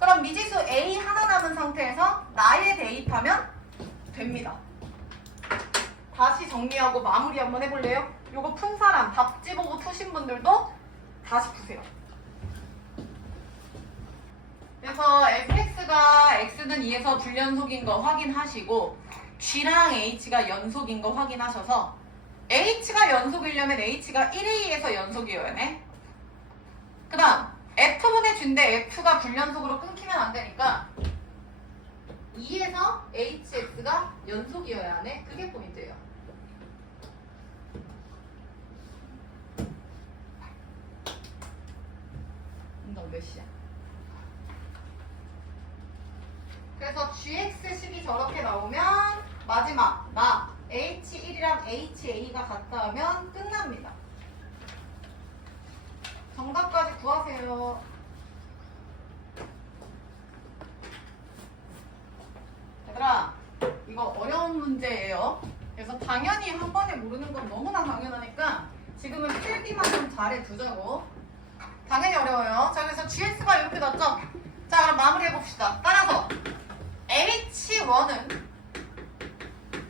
그럼 미지수 A 하나 남은 상태에서 나에 대입하면 됩니다. 다시 정리하고 마무리 한번 해볼래요? 요거 푼 사람, 답지 보고 푸신 분들도 다시 푸세요. 그래서 fx가 x는 2에서 불연속인 거 확인하시고 g랑 h가 연속인 거 확인하셔서 h가 연속이려면 h가 1a에서 연속이어야 해. 그 다음 f분의 g인데 f가 불연속으로 끊기면 안 되니까 2에서 hx가 연속이어야 하네. 그게 포인트예요. 운동 몇 시야? 그래서 gx식이 저렇게 나오면 마지막 나 h1이랑 ha가 같다 하면 끝납니다. 정답까지 구하세요. 얘들아 이거 어려운 문제예요. 그래서 당연히 한 번에 모르는 건 너무나 당연하니까 지금은 필기만 좀 잘해두자고. 당연히 어려워요. 자 그래서 gx가 이렇게 났죠? 자 그럼 마무리해봅시다. 따라서 h1은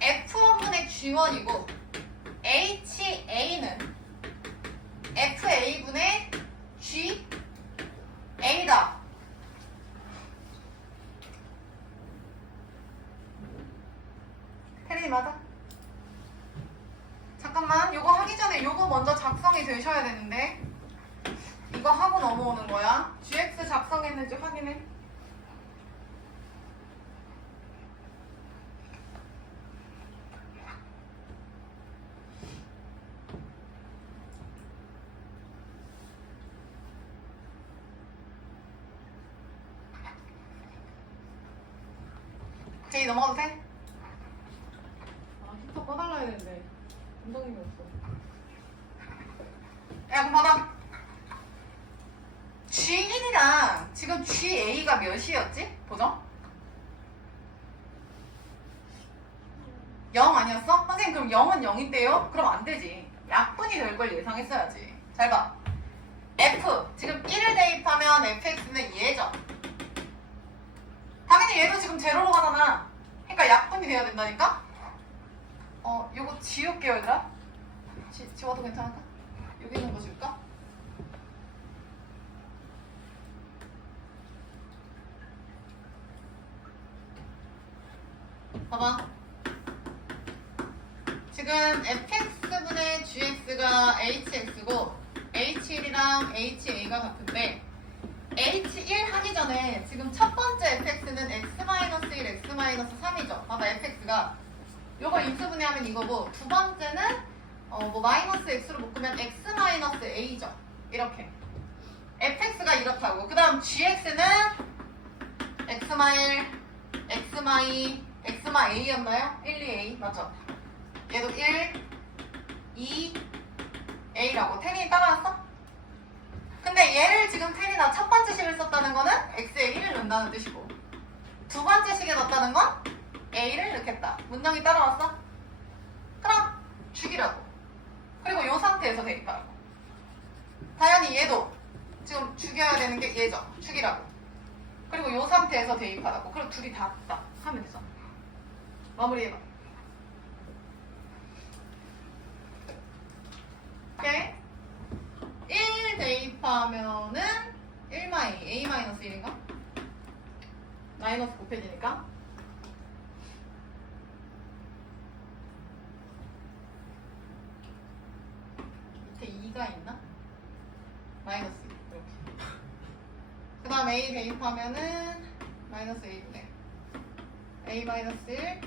f1분의 g1이고 ha는 fa분의 ga다. 혜린이 맞아? 잠깐만 요거 하기 전에 요거 먼저 작성이 되셔야 되는데 이거 하고 넘어오는 거야. gx 작성했는지 확인해. 제이 넘어가도 돼? 아 히터 꺼달라 했는데 감독님이 없어. 야 그럼 봐봐. G1이랑 지금 GA가 몇이었지? 보죠. 0 아니었어? 선생님 그럼 0은 0인데요? 그럼 안 되지. 약분이 될 걸 예상했어야지. 잘 봐. F 지금 1을 대입하면 fx는 얘죠. 당연히 얘도 지금 제로로 가잖아. 그러니까 약분이 돼야 된다니까? 요거 지울게요 얘들아. 지워도 괜찮을까? 여기 있는 거 줄까? 봐봐. 지금 fx분의 gx가 hx고 h1이랑 ha가 같은데 h1 하기 전에 지금 첫 번째 fx는 x-1, x-3이죠. 봐봐 fx가 요걸 인수분해하면 이거고 두 번째는 뭐 마이너스 x로 묶으면 x-a죠. 이렇게 fx가 이렇다고. 그 다음 gx는 x-1, x-a였나요? 1, 2a 맞죠? 얘도 1, 2, a라고. 태린이 따라왔어? 근데 얘를 지금 태린아 첫 번째 식을 썼다는 거는 x에 1을 넣는다는 뜻이고 두 번째 식에 넣었다는 건 a를 넣겠다. 문정이 따라왔어? 죽이라고. 그리고 이 상태에서 대입하라고. 당연히 얘도 지금 죽여야 되는 게 얘죠. 죽이라고. 그리고 이 상태에서 대입하라고. 그럼 둘이 다 하면 되잖아. 마무리해봐. 오케이? 1 대입하면은 1 A 마이너스 1인가? 마이너스 곱해지니까 밑에 2가 있나? 마이너스 2 이렇게. 그 다음 A 대입하면은 마이너스 A분의 A 마이너스 1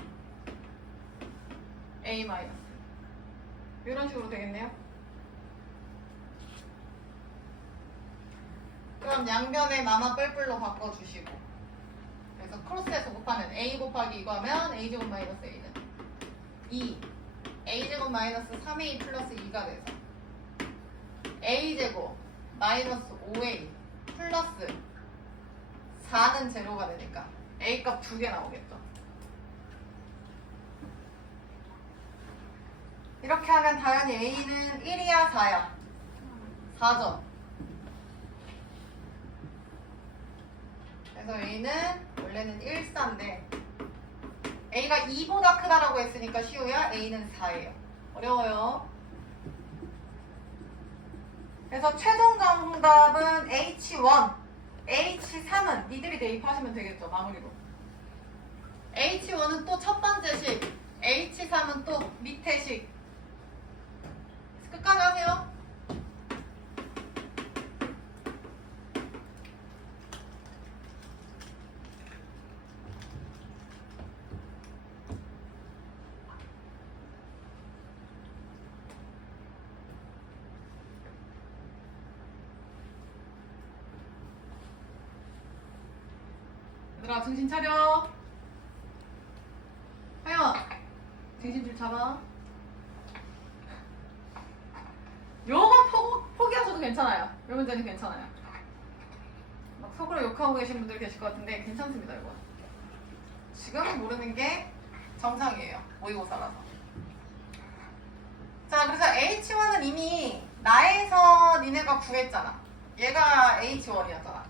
A 마이너스 이런 식으로 되겠네요. 그럼 양변에 나마 뿔뿔로 바꿔주시고, 그래서 크로스해서 곱하면 A 곱하기 이거 하면 A제곱 마이너스 A는 2 A제곱 마이너스 3A 플러스 2가 돼서 A제곱 마이너스 5A 플러스 4는 제로가 되니까 A 값 2개 나오겠죠. 이렇게 하면 당연히 A는 1이야 4야? 4죠. 그래서 A는 원래는 1, 4인데 A가 2보다 크다라고 했으니까 쉬우야 A는 4예요. 어려워요. 그래서 최종 정답은 H1, H3은 니들이 대입하시면 되겠죠. 마무리로. H1은 또 첫 번째 식, H3은 또 밑에 식. 끝까지 하세요. 얘들아 정신 차려. 하연 정신 좀 차봐. 요거 포기하셔도 괜찮아요. 요 문제는 괜찮아요. 막 속으로 욕하고 계신 분들 계실 것 같은데 괜찮습니다. 이거 지금은 모르는 게 정상이에요. 모의고사라서. 자, 그래서 H1은 이미 나에서 니네가 구했잖아. 얘가 H1이었잖아.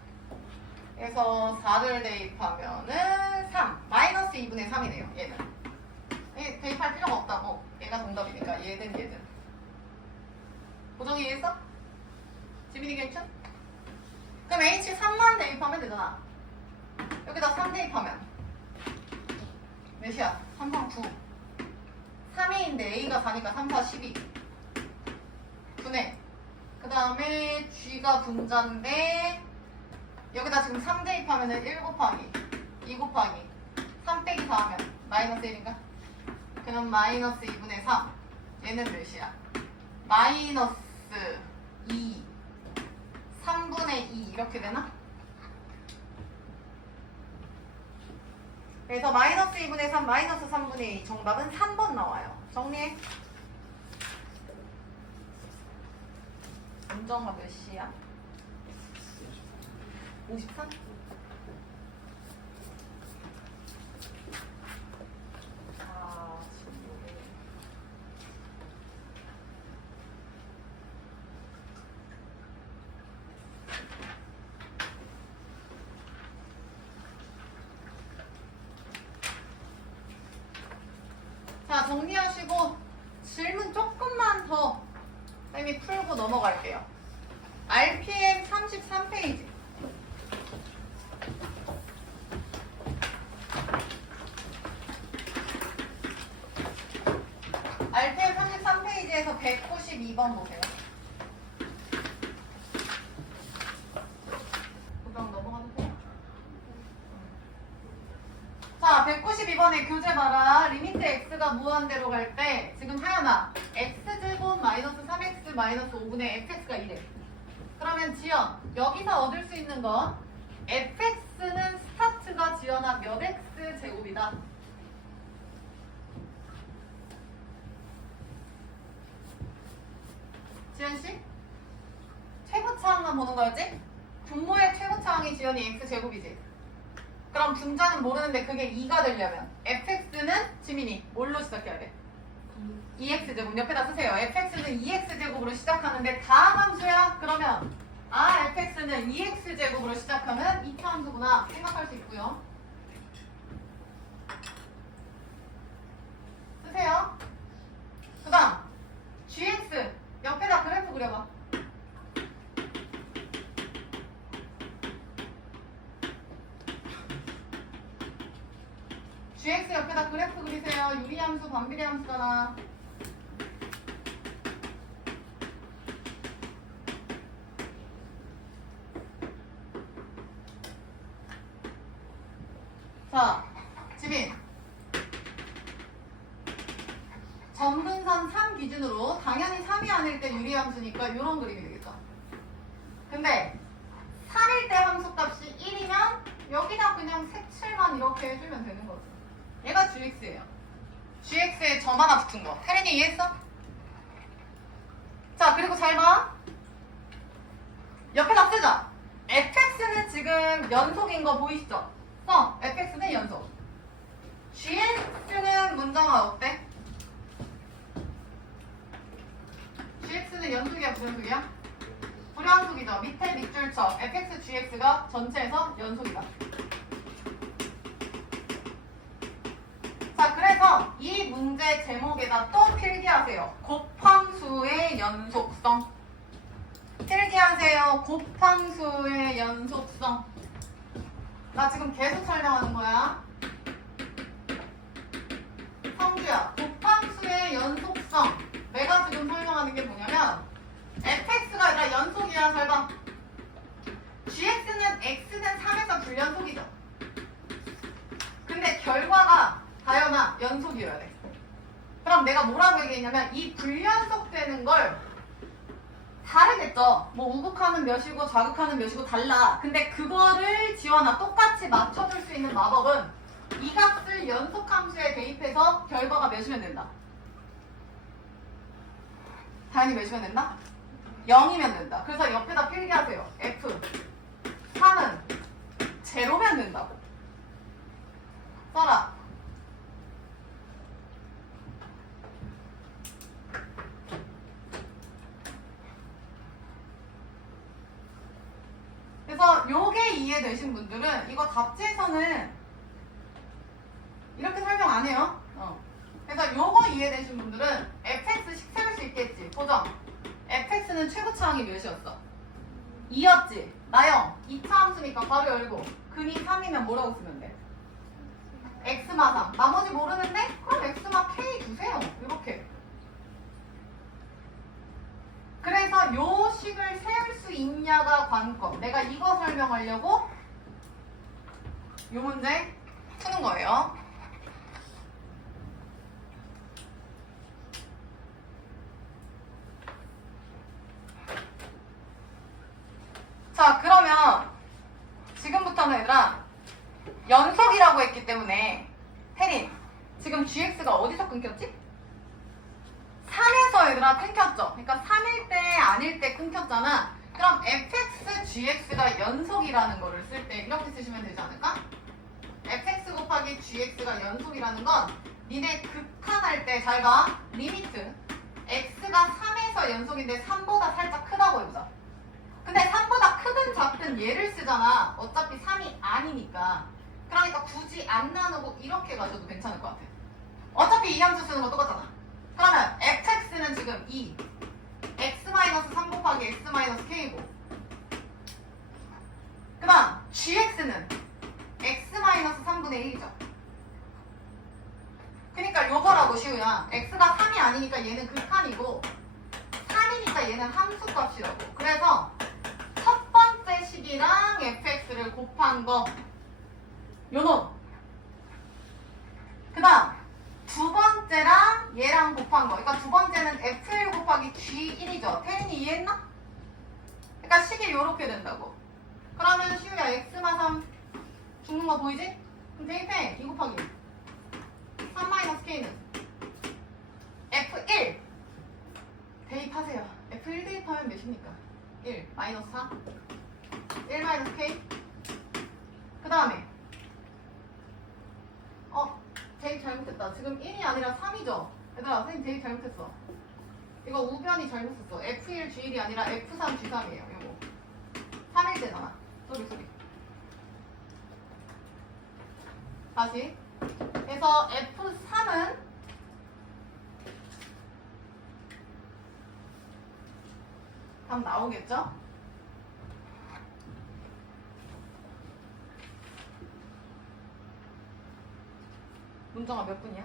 그래서 4를 대입하면은 3 마이너스 2분의 3이네요. 얘는 얘 대입할 필요가 없다고. 얘가 정답이니까 얘든 고정이 이해했어? 지민이 괜찮? 그럼 H3만 대입하면 되잖아. 여기다 3 대입하면 몇이야? 3번 9 3A인데 A가 4니까 3, 4, 12 9네. 그 다음에 G가 분자인데 여기다 지금 3 대입하면은 1 곱하기 2 곱하기 3 빼기 4 하면 마이너스 1인가? 그럼 마이너스 2분의 3 얘는 몇이야? 마이너스 2 3분의 2 이렇게 되나? 그래서 마이너스 2분의 3 마이너스 3분의 2 정답은 3번 나와요. 정리해. 은정아 몇 시야? 53? 아, 지금 여기. 자, 정리하시고 질문 조금만 더 쌤이 풀고 넘어갈게요. RPM 33페이지. RPM 33페이지에서 192번 보세요. 고정 넘어가도 돼요? 자, 192번의 교재 봐라. 리미트 x가 무한대로 갈 때 지금 하연아 x제곱 마이너스 3x 마이너스 5분의 fx가 이래. 그러면 지연 여기서 얻을 수 있는 건 fx는 스타트가 지연아 몇 x 제곱이다. 지연씨? 최고차항만 보는 거였지? 분모의 최고차항이 지연이 x제곱이지. 그럼 분자는 모르는데 그게 2가 되려면 fx는 지민이 뭘로 시작해야 돼? 2x제곱 옆에다 쓰세요. fx는 2x제곱으로 시작하는데 다음 함수야? 그러면 fx는 2x제곱으로 시작하는 2차 함수구나 생각할 수 있고요. 쓰세요. 그 다음 gx 옆에다 그래프 그려봐. gx 옆에다 그래프 그리세요. 유리함수 반비례함수잖아. 자, 지민. 점근선 3 기준으로 당연히 3이 아닐 때 유리함수니까 이런 그림이 되겠다. 근데 3일 때 함수값이 1이면 여기다 그냥 색칠만 이렇게 해주면 되는 거죠. 얘가 gx예요. gx에 점 하나 붙은 거. 혜린이 이해했어? 자, 그리고 잘 봐. 옆에다 쓰자. fx는 지금 연속인 거 보이시죠? fx는 연속. gx는 문장아 어때? gx는 연속이야, 불연속이야? 불연속이죠. 밑에 밑줄 쳐. fx, gx가 전체에서 연속이다. 자, 그래서 이 문제 제목에다 또 필기하세요. 곱함수의 연속성. 필기하세요. 곱함수의 연속성. 나 지금 계속 설명하는 거야. 성주야, 곱함수의 연속성. 내가 지금 설명하는 게 뭐냐면 fx가 아니라 연속이야. 잘 봐. gx는 x는 3에서 불연속이죠. 근데 결과가 다연아 연속이어야 돼. 그럼 내가 뭐라고 얘기했냐면 이 불연속되는 걸 다르겠죠. 뭐 우극하는 몇이고 좌극하는 몇이고 달라. 근데 그거를 지원아 똑같이 맞춰줄 수 있는 마법은 이 값을 연속함수에 대입해서 결과가 몇이면 된다. 다연이 몇이면 된다? 0이면 된다. 그래서 옆에다 필기하세요. F 3은 제로면 된다고. 써라. 그래서 요게 이해되신 분들은 이거 답지에서는 이렇게 설명 안 해요. 그래서 요거 이해되신 분들은 fx씩 세울 수 있겠지. 보정. fx는 최고차항이 몇이었어? 2였지. 나영. 2차 함수니까 바로 열고. 근이 3이면 뭐라고 쓰면 돼? x마 3. 나머지 모르는데? 그럼 x마 k 주세요. 이렇게. 그래서 요 식을 세울 수 있냐가 관건. 내가 이거 설명하려고 요 문제 푸는 거예요. 자, 그러면 지금부터는 얘들아 연속이라고 했기 때문에 혜린 지금 gx가 어디서 끊겼지? 3에서 얘들아 끊겼죠. 그러니까 3일 때 아닐 때 끊겼잖아. 그럼 fx, gx가 연속이라는 거를 쓸 때 이렇게 쓰시면 되지 않을까? fx 곱하기 gx가 연속이라는 건 니네 극한할 때 잘 봐. 리미트 x가 3에서 연속인데 3보다 살짝 크다고 해보자. 근데 3보다 크든 작든 얘를 쓰잖아. 어차피 3이 아니니까. 그러니까 굳이 안 나누고 이렇게 가셔도 괜찮을 것 같아. 어차피 이 함수 쓰는 거 똑같잖아. 그러면 fx는 지금 2 x-3 곱하기 x-k고 그 다음 gx는 x-3분의 1이죠. 그러니까 요거라고 시우야. x가 3이 아니니까 얘는 극한이고 3이니까 얘는 함수값이라고. 그래서 첫 번째 식이랑 fx를 곱한 거 요놈. 그 다음 두 번째랑 얘랑 곱한 거. 그러니까 두 번째는 f1 곱하기 g1이죠. 태린이 이해했나? 그러니까 식이 요렇게 된다고. 그러면 시우야 x마 3 죽는 거 보이지? 그럼 대입해. 2 곱하기 3-k는 f1 대입하세요. f1 대입하면 몇입니까? 1 마이너스 4 1 마이너스 k 그 다음에 대입 잘못했다. 지금 1이 아니라 3이죠. 얘들아 선생님 되게 잘못했어. 이거 우변이 잘못했어. F1 G1이 아니라 F3 G3이에요. 이거 3일째잖아. 소리. 다시. 그래서 F3은 답 나오겠죠? 문정아 몇 분이야?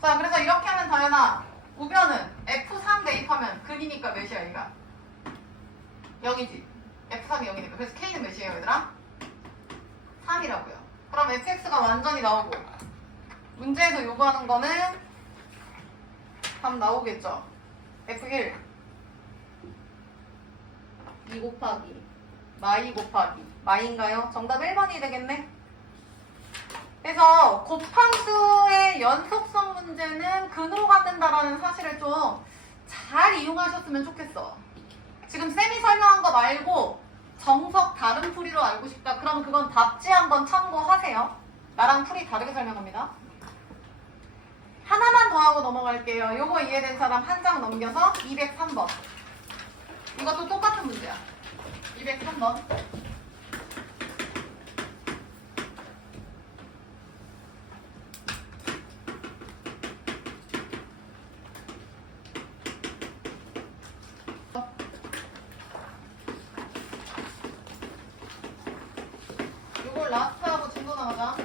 자, 그래서 이렇게 하면 다현아, 우변은 F3 대입하면 근이니까 몇이야 얘가? 0이지. F3이 0이니까. 그래서 K는 몇이에요 얘들아? 3이라고요. 그럼 fx가 완전히 나오고, 문제에서 요구하는 거는 답 나오겠죠? f1 2 곱하기 마이 곱하기 마이인가요? 정답 1번이 되겠네. 그래서 곱함수의 연속성 문제는 근으로 갖는다라는 사실을 좀 잘 이용하셨으면 좋겠어. 지금 쌤이 설명한 거 말고 정석 다른 풀이로 알고 싶다. 그럼 그건 답지 한번 참고하세요. 나랑 풀이 다르게 설명합니다. 하나만 더 하고 넘어갈게요. 요거 이해된 사람 한 장 넘겨서 203번. 이것도 똑같은 문제야. 203번. 이걸 라스트하고 진도 나가자.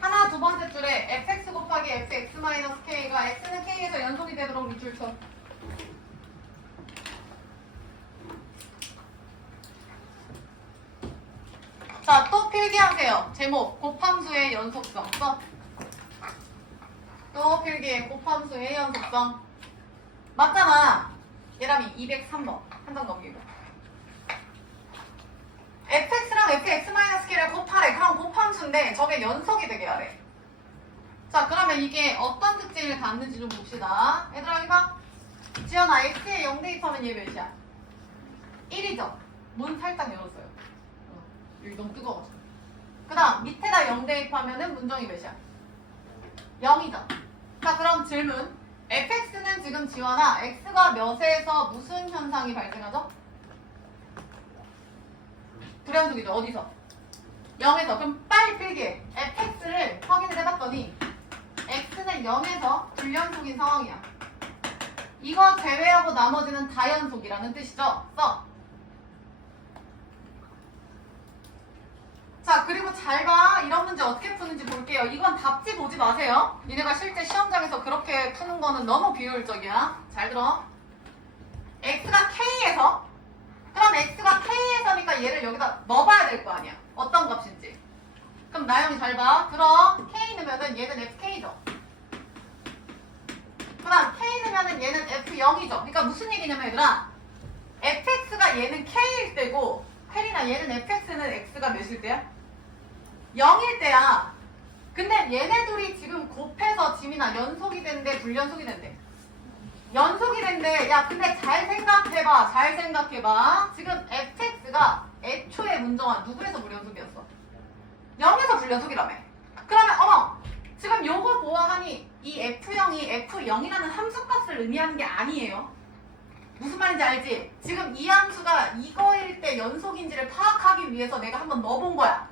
하나 두 번째 줄에 fx 곱하기 fx-k가 x는 k에서 연속이 되도록 밑줄 쳐. 자, 또 필기하세요. 제목 곱함수의 연속성 써. 또 필기해. 곱함수의 연속성. 맞잖아. 예람이 203번 한 장 넘기고. fx랑 fx-k를 곱하래. 그럼 곱함수인데 저게 연속이 되게 하래. 자, 그러면 이게 어떤 특징을 갖는지 좀 봅시다. 얘들아 여기 봐. 지연아, x에 0 대입하면 얘 몇이야? 1이죠. 문 살짝 열었어요. 여기 너무 뜨거워서. 그 다음 밑에다 0 대입하면은 문정이 몇이야? 0이죠. 자, 그럼 질문. fx는 지금 지원아 x가 몇에서 무슨 현상이 발생하죠? 불연속이죠. 어디서? 0에서. 그럼 빨리 필기해. fx를 확인을 해봤더니 x는 0에서 불연속인 상황이야. 이거 제외하고 나머지는 다연속이라는 뜻이죠. 써. 자, 그리고 잘 봐. 이런 문제 어떻게 푸는지 볼게요. 이건 답지 보지 마세요. 니네가 실제 시험장에서 그렇게 푸는 거는 너무 비효율적이야. 잘 들어. x가 k에서, 그럼 x가 k에서니까 얘를 여기다 넣어봐야 될 거 아니야. 어떤 값인지. 그럼 나영이 잘 봐. 그럼 k 넣으면은 얘는 fk죠. 그 다음 k 넣으면은 얘는 f0이죠. 그러니까 무슨 얘기냐면 얘들아, fx가 얘는 k일 때고 혜린아 얘는 fx는 x가 몇일 때야? 0일 때야. 근데 얘네 둘이 지금 곱해서 지민아 연속이 된대 불연속이 된대? 연속이 된대. 야, 근데 잘 생각해봐. 잘 생각해봐. 지금 fx가 애초에 문정아 누구에서 불연속이었어? 0에서 불연속이라며. 그러면 어머, 지금 요거 보아하니 이 f0이 f0이라는 함수값을 의미하는 게 아니에요. 무슨 말인지 알지? 지금 이 함수가 이거일 때 연속인지를 파악하기 위해서 내가 한번 넣어본 거야.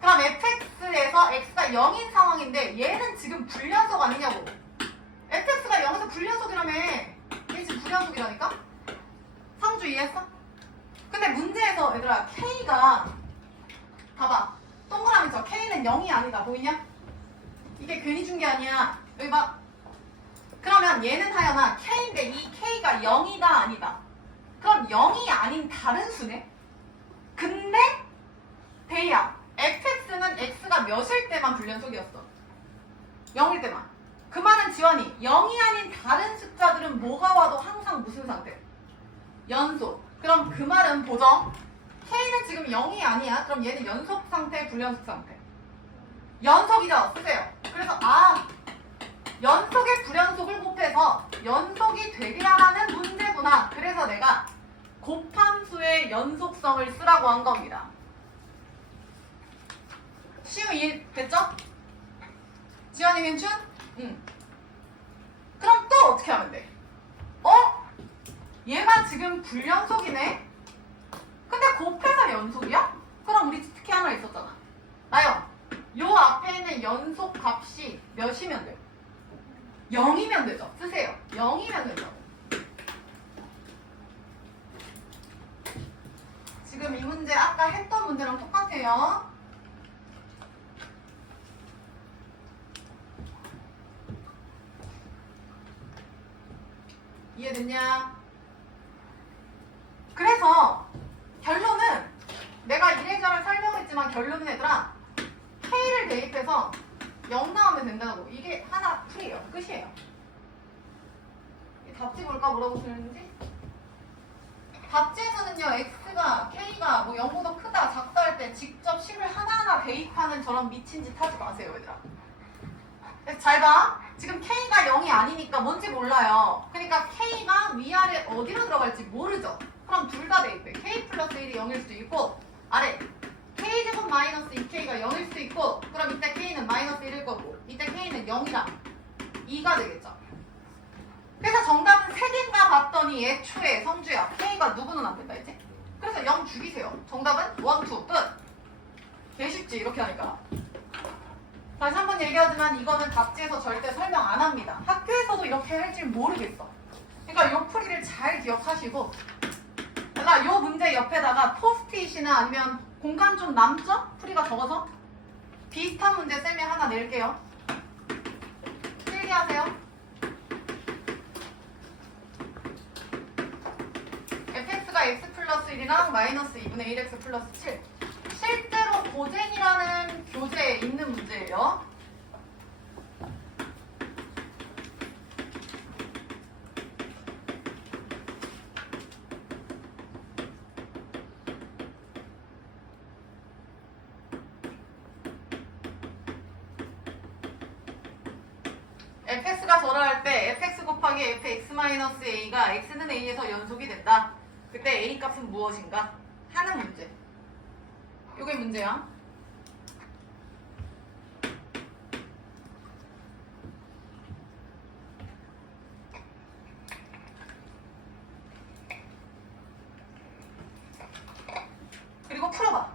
그럼 fx에서 x가 0인 상황인데 얘는 지금 불연속 아니냐고. fx가 0에서 불연속이라며. 얘 지금 불연속이라니까? 상주 이해했어? 근데 문제에서 얘들아 k가 봐봐. 동그라미죠. k는 0이 아니다. 보이냐? 이게 괜히 준 게 아니야. 여기 봐. 그러면 얘는 하여나 k인데 이 k가 0이다 아니다? 그럼 0이 아닌 다른 수네? 근데 대야 fx는 x가 몇일 때만 불연속이었어? 0일 때만. 그 말은 지원이 0이 아닌 다른 숫자들은 뭐가 와도 항상 무슨 상태? 연속. 그럼 그 말은 보정. k는 지금 0이 아니야. 그럼 얘는 연속 상태, 불연속 상태? 연속이죠. 쓰세요. 그래서 연속의 불연속을 곱해서 연속이 되게 하라는 문제구나. 그래서 내가 곱함수의 연속성을 쓰라고 한 겁니다. 시우 이해됐죠? 지연이 괜춘? 응. 그럼 또 어떻게 하면 돼? 얘가 지금 불연속이네? 근데 곱해서 연속이야? 그럼 우리 특히 하나 있었잖아. 나요. 요 앞에 있는 연속 값이 몇이면 돼요? 0이면 되죠. 쓰세요. 0이면 되죠. 지금 이 문제 아까 했던 문제랑 똑같아요. 이해됐냐? 그래서 결론은 내가 이래저래 설명했지만 결론은 얘들아 K를 대입해서 0 나오면 된다고. 이게 하나 풀이에요. 끝이에요. 답지 볼까 물어보시는지? 답지에서는요 X가 K가 뭐 0보다 크다 작다 할 때 직접 식을 하나하나 대입하는 저런 미친 짓 하지 마세요 얘들아. 그래서 잘 봐. 지금 K가 0이 아니니까 뭔지 몰라요. 그러니까 K가 위아래 어디로 들어갈지 모르죠. 그럼 둘 다 대입해. K 플러스 1이 0일 수도 있고 아래 K제곱 마이너스 2K가 0일 수도 있고 그럼 이때 K는 마이너스 1일 거고 이때 K는 0이랑 2가 되겠죠. 그래서 정답은 3개인가 봤더니 애초에 성주야 K가 누구는 안 된다 이제. 그래서 0 죽이세요. 정답은 1, 2 끝. 개 쉽지 이렇게 하니까. 다시 한번 얘기하지만 이거는 답지에서 절대 설명 안 합니다. 학교에서도 이렇게 할지 모르겠어. 그러니까 요 풀이를 잘 기억하시고 이 문제 옆에다가 포스트잇이나 아니면 공간 좀 남죠? 풀이가 적어서 비슷한 문제 쌤이 하나 낼게요. 필기하세요. fx가 x 플러스 1이랑 마이너스 2분의 1x 플러스 7 실제로 고쟁이라는 교재에 있는 문제예요. fx가 절하할 때 fx 곱하기 fx-a가 x는 a에서 연속이 된다. 그때 a 값은 무엇인가? 하는 문제. 요게 문제야. 그리고 풀어봐.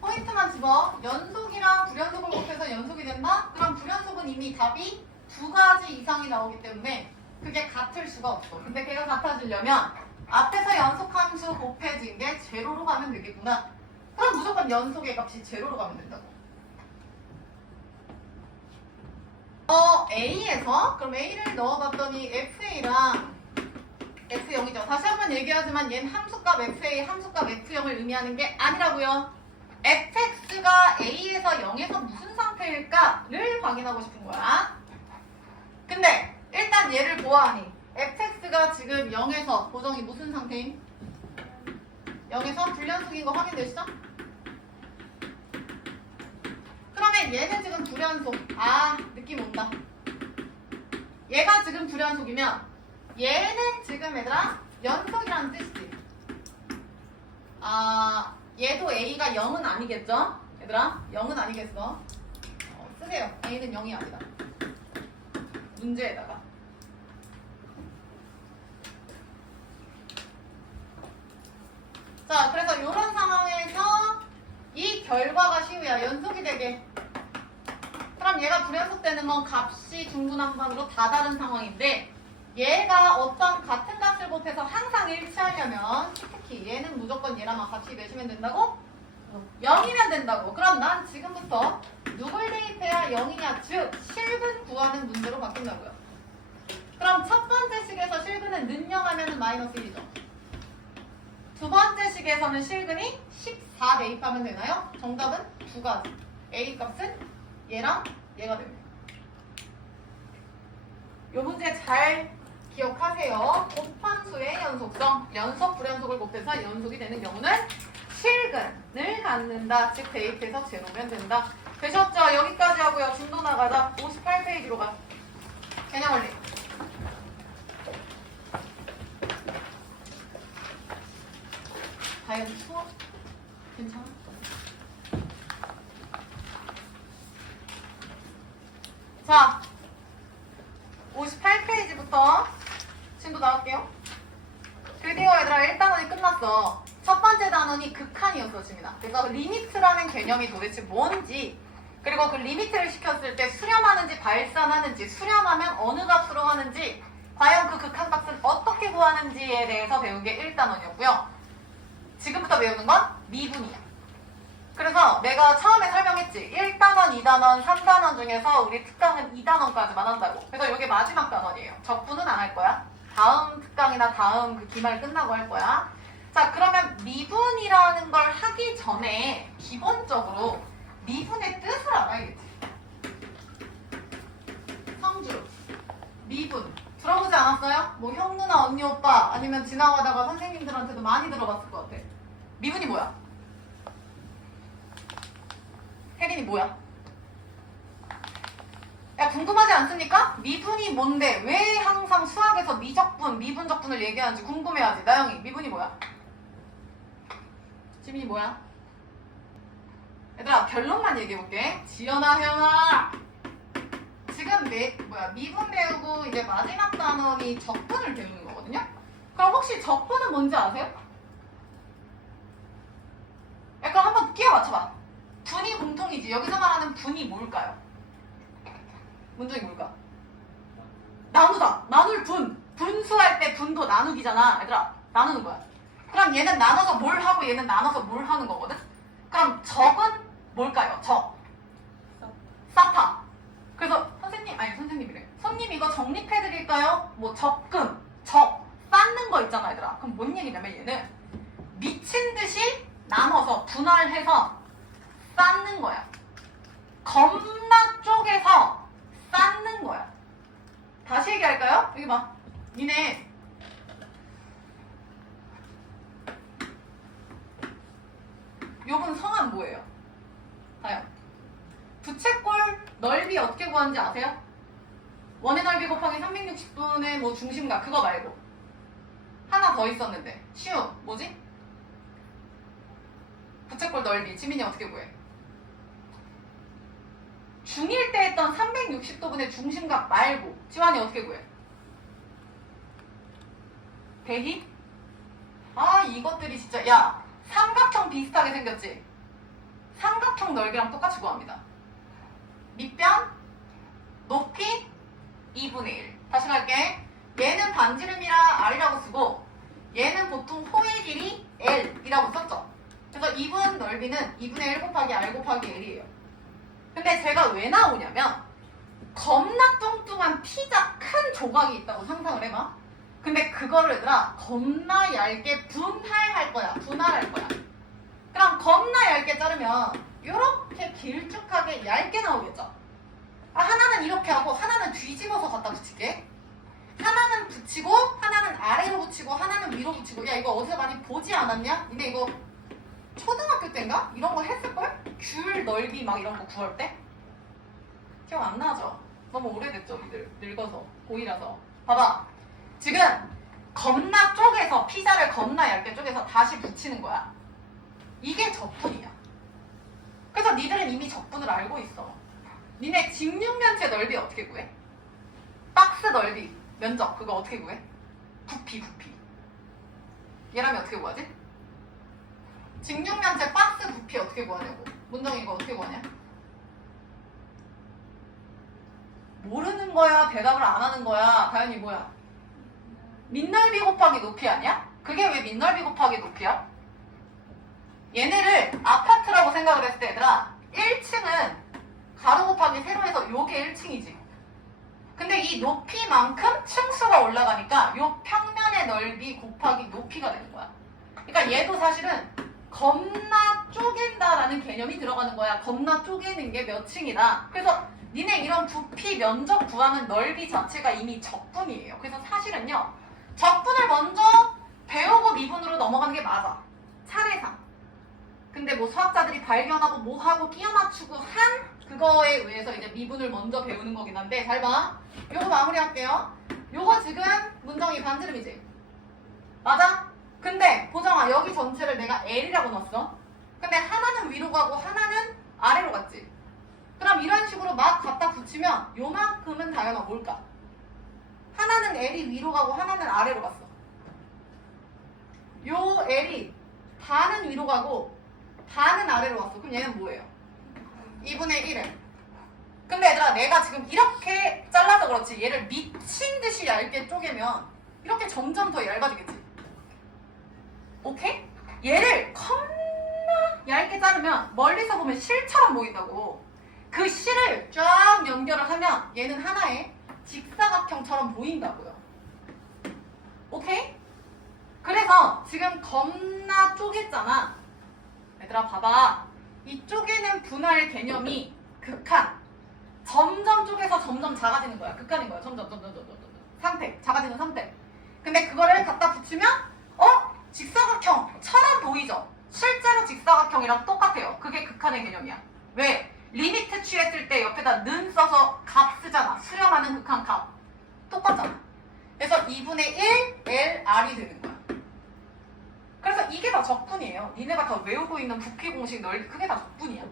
포인트만 집어. 연속이랑 불연속을 곱해서 연속이 된다? 그럼 불연속은 이미 답이 2가지 이상이 나오기 때문에 그게 같을 수가 없어. 근데 걔가 같아지려면 앞에서 연속함수 곱해진 게 제로로 가면 되겠구나. 그럼 무조건 연속의 값이 제로로 가면 된다고. A에서 그럼 A를 넣어봤더니 FA랑 F0이죠. 다시 한번 얘기하지만 얘는 함수값 FA, 함수값 F0을 의미하는 게 아니라고요. fx가 a에서 0에서 무슨 상태일까를 확인하고 싶은 거야. 근데 일단 얘를 보아하니 fx가 지금 0에서 고정이 무슨 상태임? 0에서 불연속인 거 확인되시죠? 그러면 얘는 지금 불연속. 느낌 온다. 얘가 지금 불연속이면 얘는 지금 얘들아 연속이라는 뜻이지. 얘도 A가 0은 아니겠죠? 얘들아 0은 아니겠어. 쓰세요. A는 0이 아니다. 문제에다가 자 그래서 이런 상황에서 이 결과가 시우야 연속이 되게. 그럼 얘가 불연속되는 건 값이 중구난방으로 다 다른 상황인데 얘가 어떤 같은 값을 곱해서 항상 일치하려면 특히 얘는 무조건 얘랑 값이 몇이면 된다고? 0이면 된다고. 그럼 난 지금부터 누굴 대입해야 0이냐 즉 실근 구하는 문제로 바뀐다고요. 그럼 첫 번째 식에서 실근은 는영하면 마이너스 1이죠. 두 번째 식에서는 실근이 14 대입하면 되나요? 정답은 2가지. A 값은 얘랑 얘가 됩니다. 이 문제 잘 기억하세요. 곱함수의 연속성, 연속 불연속을 곱해서 연속이 되는 경우는 실근을 갖는다. 즉 대입해서 재놓으면 된다. 되셨죠? 여기까지 하고요. 진도 나가다 58페이지로 가. 개념 원리. 문제도 나갈게요. 드디어 얘들아 1단원이 끝났어. 첫 번째 단원이 극한이었습니다. 그래서 리미트라는 개념이 도대체 뭔지, 그리고 그 리미트를 시켰을 때 수렴하는지 발산하는지, 수렴하면 어느 값으로 하는지, 과연 그 극한값을 어떻게 구하는지에 대해서 배운 게 1단원이었고요. 지금부터 배우는 건 미분이야. 그래서 내가 처음에 설명했지. 1단원, 2단원, 3단원 중에서 우리 특강은 2단원까지만 한다고. 그래서 이게 마지막 단원이에요. 적분은 안 할 거야. 다음 특강이나 다음 그 기말 끝나고 할 거야. 자, 그러면 미분이라는 걸 하기 전에 기본적으로 미분의 뜻을 알아야겠지. 성주, 미분. 들어보지 않았어요? 뭐 형, 누나, 언니, 오빠 아니면 지나가다가 선생님들한테도 많이 들어봤을 것 같아. 미분이 뭐야? 혜린이 뭐야? 야, 궁금하지 않습니까? 미분이 뭔데 왜 항상 수학에서 미적분, 미분적분을 얘기하는지 궁금해하지. 나영이, 미분이 뭐야? 지민이 뭐야? 얘들아, 결론만 얘기해볼게. 지연아, 혜연아, 지금 미분 배우고 이제 마지막 단원이 적분을 배우는 거거든요? 그럼 혹시 적분은 뭔지 아세요? 약간 한번 끼워 맞춰봐. 분이 공통이지. 여기서 말하는 분이 뭘까요? 문종이 뭘까? 나누다. 나눌 분. 분수할 때 분도 나누기잖아. 얘들아, 나누는 거야. 그럼 얘는 나눠서 뭘 하고 얘는 나눠서 뭘 하는 거거든? 그럼 적은 뭘까요? 적. 사파. 그래서 선생님이래. 손님 이거 정립해드릴까요? 뭐 적금, 쌓는 거 있잖아, 얘들아. 그럼 뭔 얘기냐면 얘는 미친 듯이 나눠서 분할해서 쌓는 거야. 겁나 쪼개서 쌓는 거야. 다시 얘기할까요? 여기 봐. 니네 요분 성함 뭐예요? 다요. 부채꼴 넓이 어떻게 구하는지 아세요? 원의 넓이 곱하기 360분의 뭐 중심각 그거 말고 하나 더 있었는데 쉬운 뭐지? 부채꼴 넓이 지민이 어떻게 구해? 중1 때 했던 360도분의 중심각 말고 지환이 어떻게 구해? 대입? 아, 이것들이 진짜. 야, 삼각형 비슷하게 생겼지? 삼각형 넓이랑 똑같이 구합니다. 밑변, 높이, 2분의 1. 다시 갈게. 얘는 반지름이라 R이라고 쓰고 얘는 보통 호의 길이 L이라고 썼죠? 그래서 2분 넓이는 2분의 1 곱하기 R 곱하기 L이에요. 근데 제가 왜 나오냐면 겁나 뚱뚱한 피자 큰 조각이 있다고 상상을 해봐. 근데 그거를 얘들아 겁나 얇게 분할할 거야. 그럼 겁나 얇게 자르면 이렇게 길쭉하게 얇게 나오겠죠. 하나는 이렇게 하고 하나는 뒤집어서 갖다 붙일게. 하나는 붙이고 하나는 아래로 붙이고 하나는 위로 붙이고. 야, 이거 어디서 많이 보지 않았냐? 근데 이거 초등학교 때인가? 이런 거 했을걸? 귤 넓이 막 이런 거 구할 때? 기억 안 나죠? 너무 오래됐죠, 니들. 늙어서. 고2라서. 봐봐. 지금 겁나 쪼개서, 피자를 겁나 얇게 쪼개서 다시 붙이는 거야. 이게 적분이야. 그래서 니들은 이미 적분을 알고 있어. 니네 직육면체 넓이 어떻게 구해? 박스 넓이, 면적, 그거 어떻게 구해? 부피. 얘라면 어떻게 구하지? 직육면체 박스 부피 어떻게 구하냐고. 문정이 이거 어떻게 구하냐? 모르는 거야? 대답을 안 하는 거야? 다현이 뭐야? 밑넓이 곱하기 높이 아니야? 그게 왜 밑넓이 곱하기 높이야? 얘네를 아파트라고 생각을 했을 때 얘들아 1층은 가로 곱하기 세로해서 요게 1층이지. 근데 이 높이만큼 층수가 올라가니까 요 평면의 넓이 곱하기 높이가 되는 거야. 그러니까 얘도 사실은 겁나 쪼갠다라는 개념이 들어가는 거야. 겁나 쪼개는 게 몇 층이다. 그래서 니네 이런 부피 면적 구하는 넓이 자체가 이미 적분이에요. 그래서 사실은요, 적분을 먼저 배우고 미분으로 넘어가는 게 맞아. 차례상. 근데 뭐 수학자들이 발견하고 뭐하고 끼워 맞추고 한 그거에 의해서 이제 미분을 먼저 배우는 거긴 한데, 잘 봐. 요거 마무리할게요. 요거 지금 문정이 반지름이지? 맞아? 근데 보정아, 여기 전체를 내가 L이라고 넣었어. 근데 하나는 위로 가고 하나는 아래로 갔지. 그럼 이런 식으로 막 갖다 붙이면 요만큼은 다현아 뭘까? 하나는 하나는 L이 위로 가고 하나는 아래로 갔어. 요 L이 반은 위로 가고 반은 아래로 갔어. 그럼 얘는 뭐예요? 2분의 1에. 근데 얘들아 내가 지금 이렇게 잘라서 그렇지 얘를 미친 듯이 얇게 쪼개면 이렇게 점점 더 얇아지겠지. 오케이? 얘를 겁나 얇게 자르면 멀리서 보면 실처럼 보인다고. 그 실을 쫙 연결을 하면 얘는 하나의 직사각형처럼 보인다고요. 오케이? 그래서 지금 겁나 쪼갰잖아. 얘들아 봐봐. 이 쪼개는 분할 개념이 극한. 점점 쪼개서 점점 작아지는 거야. 극한인 거야. 점점 상태. 작아지는 상태. 근데 그거를 갖다 붙이면 직사각형처럼 보이죠? 실제로 직사각형이랑 똑같아요. 그게 극한의 개념이야. 왜? 리미트 취했을 때 옆에다 는 써서 값 쓰잖아. 수렴하는 극한 값. 똑같잖아. 그래서 2분의 1 LR이 되는 거야. 그래서 이게 다 적분이에요. 니네가 다 외우고 있는 부피 공식 널리 그게 다 적분이야.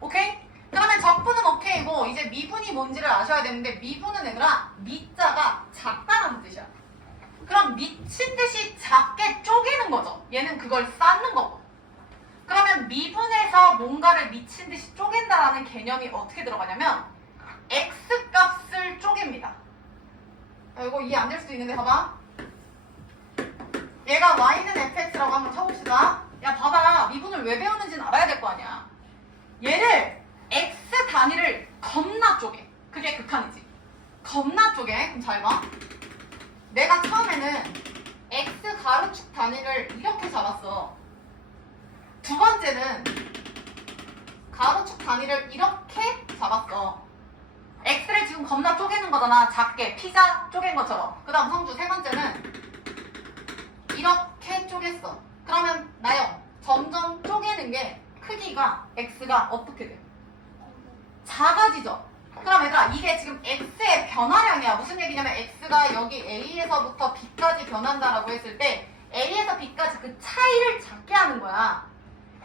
오케이? 그러면 적분은 오케이고 이제 미분이 뭔지를 아셔야 되는데 미분은 얘들아 미자가 작다라는 뜻이야. 그럼 미친 듯이 작게 쪼개는 거죠. 얘는 그걸 쌓는 거고. 그러면 미분에서 뭔가를 미친 듯이 쪼갠다라는 개념이 어떻게 들어가냐면 x값을 쪼갭니다. 이거 이해 안 될 수도 있는데 봐봐. 얘가 y는 fx라고 한번 쳐봅시다. 야 봐봐. 미분을 왜 배우는지는 알아야 될 거 아니야. 얘를 x 단위를 겁나 쪼개. 그게 극한이지. 겁나 쪼개. 그럼 잘 봐. 내가 처음에는 x 가로축 단위를 이렇게 잡았어. 두 번째는 가로축 단위를 이렇게 잡았어. x를 지금 겁나 쪼개는 거잖아. 작게 피자 쪼갠 것처럼. 그 다음 성주 세 번째는 이렇게 쪼갰어. 그러면 나영 점점 쪼개는 게 크기가 x가 어떻게 돼? 작아지죠. 그럼 얘들아 이게 지금 x의 변화량이야. 무슨 얘기냐면 x가 여기 a에서부터 b까지 변한다라고 했을 때 a에서 b까지 그 차이를 작게 하는 거야.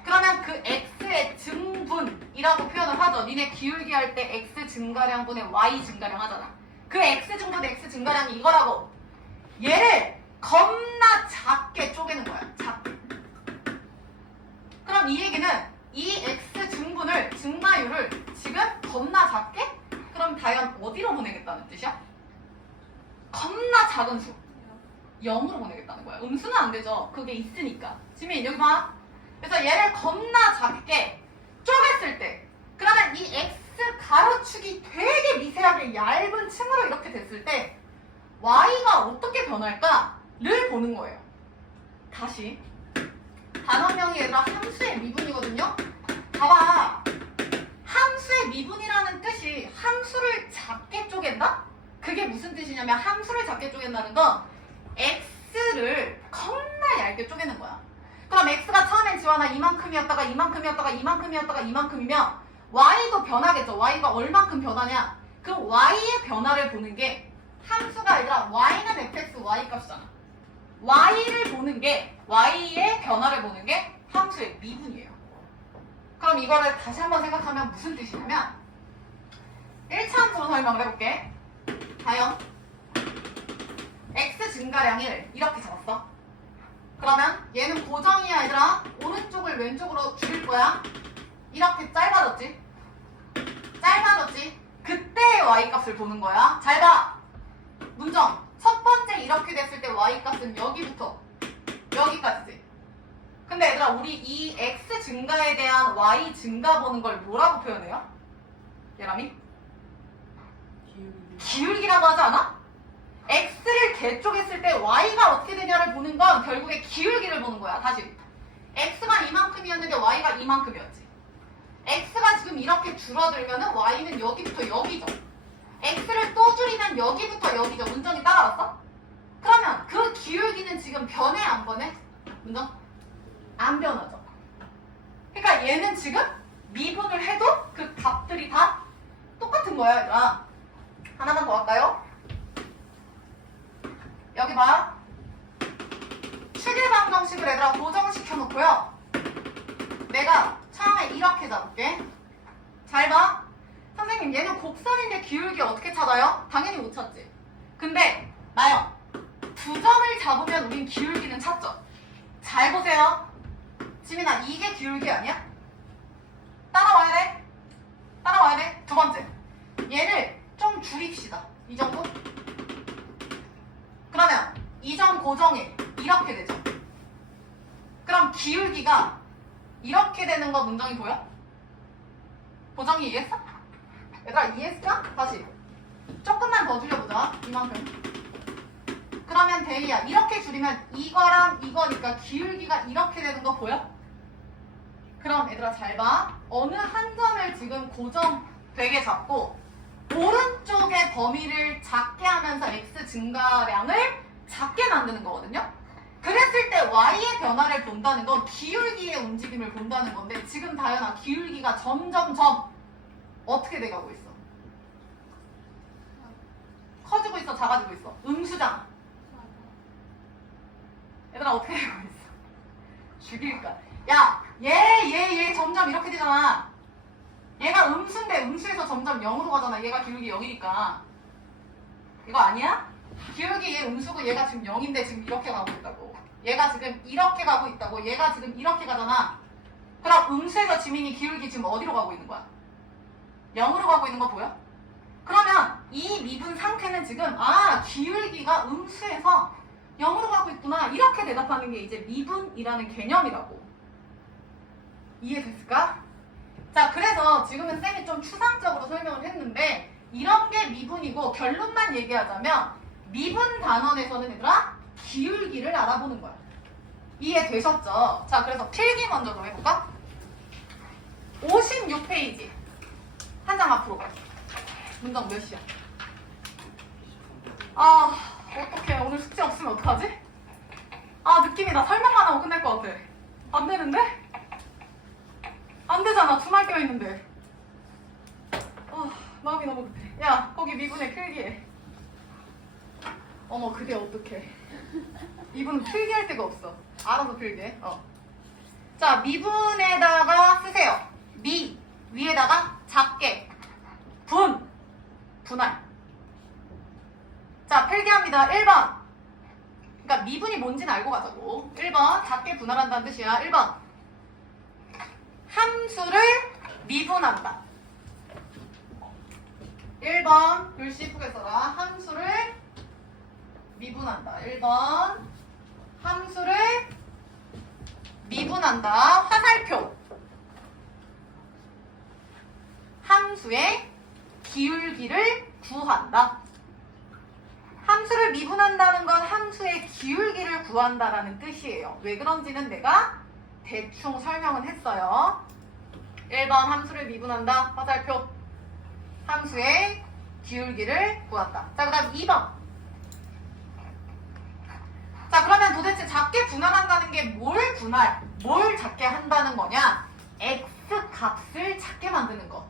그러면 그 x의 증분이라고 표현을 하죠. 니네 기울기 할 때 x 증가량분의 y 증가량 하잖아. 그 x 증분의 x 증가량이 이거라고. 얘를 겁나 작게 쪼개는 거야. 작게. 그럼 이 얘기는 이 x 증분을 증가율을 지금 겁나 작게? 그럼 다연 어디로 보내겠다는 뜻이야? 겁나 작은 수 0으로 보내겠다는 거야. 음수는 안 되죠. 그게 있으니까. 지민 여기 봐. 그래서 얘를 겁나 작게 쪼갰을 때 그러면 이 x 가로축이 되게 미세하게 얇은 층으로 이렇게 됐을 때 y가 어떻게 변할까를 보는 거예요. 다시 단원명이 얘들아 함수의 미분이거든요. 봐봐. 함수의 미분이라는 뜻이 함수를 작게 쪼갠다? 그게 무슨 뜻이냐면 함수를 작게 쪼갠다는 건 x를 겁나 얇게 쪼개는 거야. 그럼 x가 처음엔 지원아 이만큼이었다가 이만큼이었다가 이만큼이었다가 이만큼이면 y도 변하겠죠. y가 얼만큼 변하냐? 그 y의 변화를 보는 게 함수가 아니라 y는 fx y 값이잖아. y를 보는 게 y의 변화를 보는 게 함수의 미분이에요. 그럼 이거를 다시 한번 생각하면 무슨 뜻이냐면 1차 함수로 설명을 해볼게. 다영 x 증가량을 이렇게 잡았어. 그러면 얘는 고정이야 얘들아. 오른쪽을 왼쪽으로 줄일 거야. 이렇게 짧아졌지? 짧아졌지? 그때의 y값을 보는 거야. 잘 봐. 문정. 첫 번째 이렇게 됐을 때 y값은 여기부터 여기까지지. 근데 얘들아 우리 이 x 증가에 대한 y 증가 보는 걸 뭐라고 표현해요? 예람이? 기울기라고 하지 않아? x를 개쪽했을 때 y가 어떻게 되냐를 보는 건 결국에 기울기를 보는 거야. 다시 x가 이만큼이었는데 y가 이만큼이었지. x가 지금 이렇게 줄어들면은 y는 여기부터 여기죠. x를 또 줄이면 여기부터 여기죠. 문정이 따라왔어? 그러면 그 기울기는 지금 변해 안 변해? 문정? 안 변하죠. 그러니까 얘는 지금 미분을 해도 그 값들이 다 똑같은 거야 얘들아. 하나만 더 할까요? 여기 봐. 추계방정식을 얘들아 고정시켜 놓고요. 내가 처음에 이렇게 잡을게. 잘 봐. 선생님 얘는 곡선인데 기울기 어떻게 찾아요? 당연히 못 찾지. 근데 잘 보세요. 지민아, 이게 기울기 아니야? 따라와야 돼. 따라와야 돼. 두 번째. 얘를 좀 줄입시다. 이 정도? 그러면 이 점 고정이 이렇게 되죠. 그럼 기울기가 이렇게 되는 거 문정이 보여? 고정이 이해했어? 얘들아 이해했어? 다시 조금만 더 줄여보자. 이만큼. 그러면 데이야 이렇게 줄이면 이거랑 이거니까 기울기가 이렇게 되는 거 보여? 그럼 얘들아 잘 봐. 어느 한 점을 지금 고정되게 잡고 오른쪽의 범위를 작게 하면서 x 증가량을 작게 만드는 거거든요. 그랬을 때 y의 변화를 본다는 건 기울기의 움직임을 본다는 건데 지금 다현아 기울기가 점점점 어떻게 돼가고 있어? 커지고 있어? 작아지고 있어? 음수잖아. 얘들아 어떻게 되고 있어? 죽일까? 야, 얘 점점 이렇게 되잖아. 얘가 음수인데 음수에서 점점 0으로 가잖아. 얘가 기울기 0이니까. 이거 아니야? 기울기 얘 음수고 얘가 지금 0인데 지금 이렇게 가고 있다고. 얘가 지금 이렇게 가고 있다고. 얘가 지금 이렇게 가잖아. 그럼 음수에서 지민이 기울기 지금 어디로 가고 있는 거야? 0으로 가고 있는 거 보여? 그러면 이 미분 상태는 지금 기울기가 음수에서 0으로 가고 있구나. 이렇게 대답하는 게 이제 미분이라는 개념이라고. 이해됐을까? 자, 그래서 지금은 쌤이 좀 추상적으로 설명을 했는데 이런 게 미분이고 결론만 얘기하자면 미분 단원에서는 얘들아 기울기를 알아보는 거야. 이해되셨죠? 자, 그래서 필기 먼저 좀 해볼까? 56페이지 한 장 앞으로 가. 문장 몇 시야? 어떡해. 오늘 숙제 없으면 어떡하지? 느낌이 나 설명만 하고 끝날 것 같아. 안 되는데? 안 되잖아. 주말 껴있는데. 마음이 너무 급해. 야, 거기 미분에 필기해. 어머, 그게 어떡해. 미분은 필기할 데가 없어. 알아서 필기해. 자, 미분에다가 쓰세요. 미 위에다가 작게 분할. 자, 필기합니다. 1번. 그러니까 미분이 뭔지는 알고 가자고. 1번 작게 분할한다는 뜻이야. 1번 함수를 미분한다. 1번 글씨 예쁘게 써라. 함수를 미분한다. 1번 함수를 미분한다. 화살표. 함수의 기울기를 구한다. 함수를 미분한다는 건 함수의 기울기를 구한다라는 뜻이에요. 왜 그런지는 내가 대충 설명은 했어요. 1번 함수를 미분한다. 화살표. 함수의 기울기를 구한다. 자, 그 다음 2번. 자, 그러면 도대체 작게 분할한다는 게 뭘 작게 한다는 거냐? x 값을 작게 만드는 거.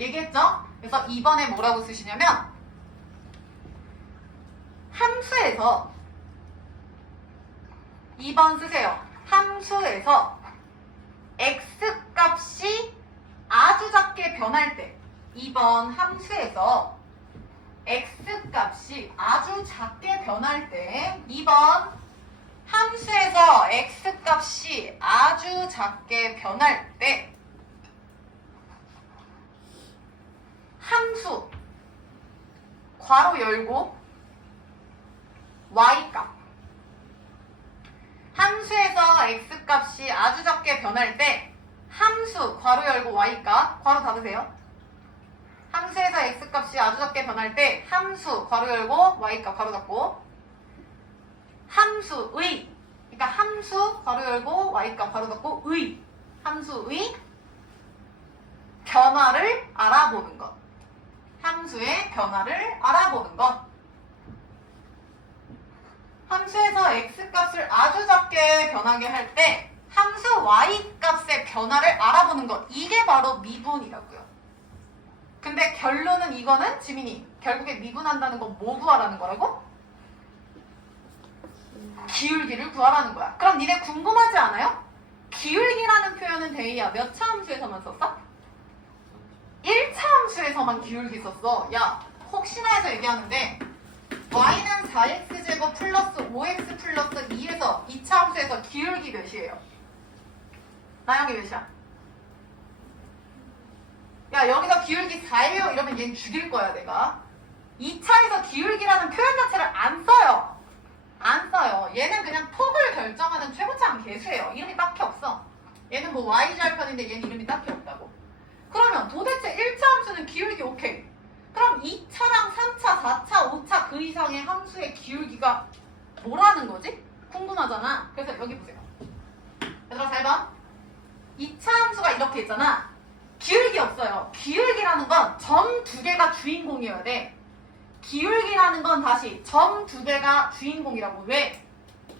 얘기했죠? 그래서 2번에 뭐라고 쓰시냐면 함수에서 2번 쓰세요. 함수에서 x 값이 아주 작게 변할 때 2번 함수에서 x 값이 아주 작게 변할 때 2번 함수에서 x 값이 아주 작게 변할 때 함수 괄호 열고 y값 함수에서 x값이 아주 작게 변할 때 함수 괄호 열고 y값 괄호 닫으세요. 함수에서 x값이 아주 작게 변할 때 함수 괄호 열고 y값 괄호 닫고 함수의 그러니까 함수 괄호 열고 y값 괄호 닫고 의 함수의 변화를 알아보는 것. 함수의 변화를 알아보는 것. 함수에서 x값을 아주 작게 변하게 할 때 함수 y값의 변화를 알아보는 것. 이게 바로 미분이라고요. 근데 결론은 이거는 지민이 결국에 미분한다는 건 뭐 구하라는 거라고? 기울기를 구하라는 거야. 그럼 니네 궁금하지 않아요? 기울기라는 표현은 데이야 몇 차 함수에서만 썼어? 1차 함수에서만 기울기 썼어. 야, 혹시나 해서 얘기하는데 y는 4x제곱 플러스 5x 플러스 2에서 2차 함수에서 기울기 몇이에요? 나영이 몇이야? 야, 여기서 기울기 4예요 이러면 얘는 죽일 거야 내가. 2차에서 기울기라는 표현 자체를 안 써요. 안 써요. 얘는 그냥 폭을 결정하는 최고차항 계수예요. 이름이 딱히 없어. 얘는 뭐 y절편인데 얘는 이름이 딱히 없다고. 그러면 도대체 1차 함수는 기울기 오케이. 그럼 2차랑 3차, 4차, 5차 그 이상의 함수의 기울기가 뭐라는 거지? 궁금하잖아. 그래서 여기 보세요. 얘들아 잘 봐. 2차 함수가 이렇게 있잖아. 기울기 없어요. 기울기라는 건 점 두 개가 주인공이어야 돼. 기울기라는 건 다시 점 두 개가 주인공이라고. 왜?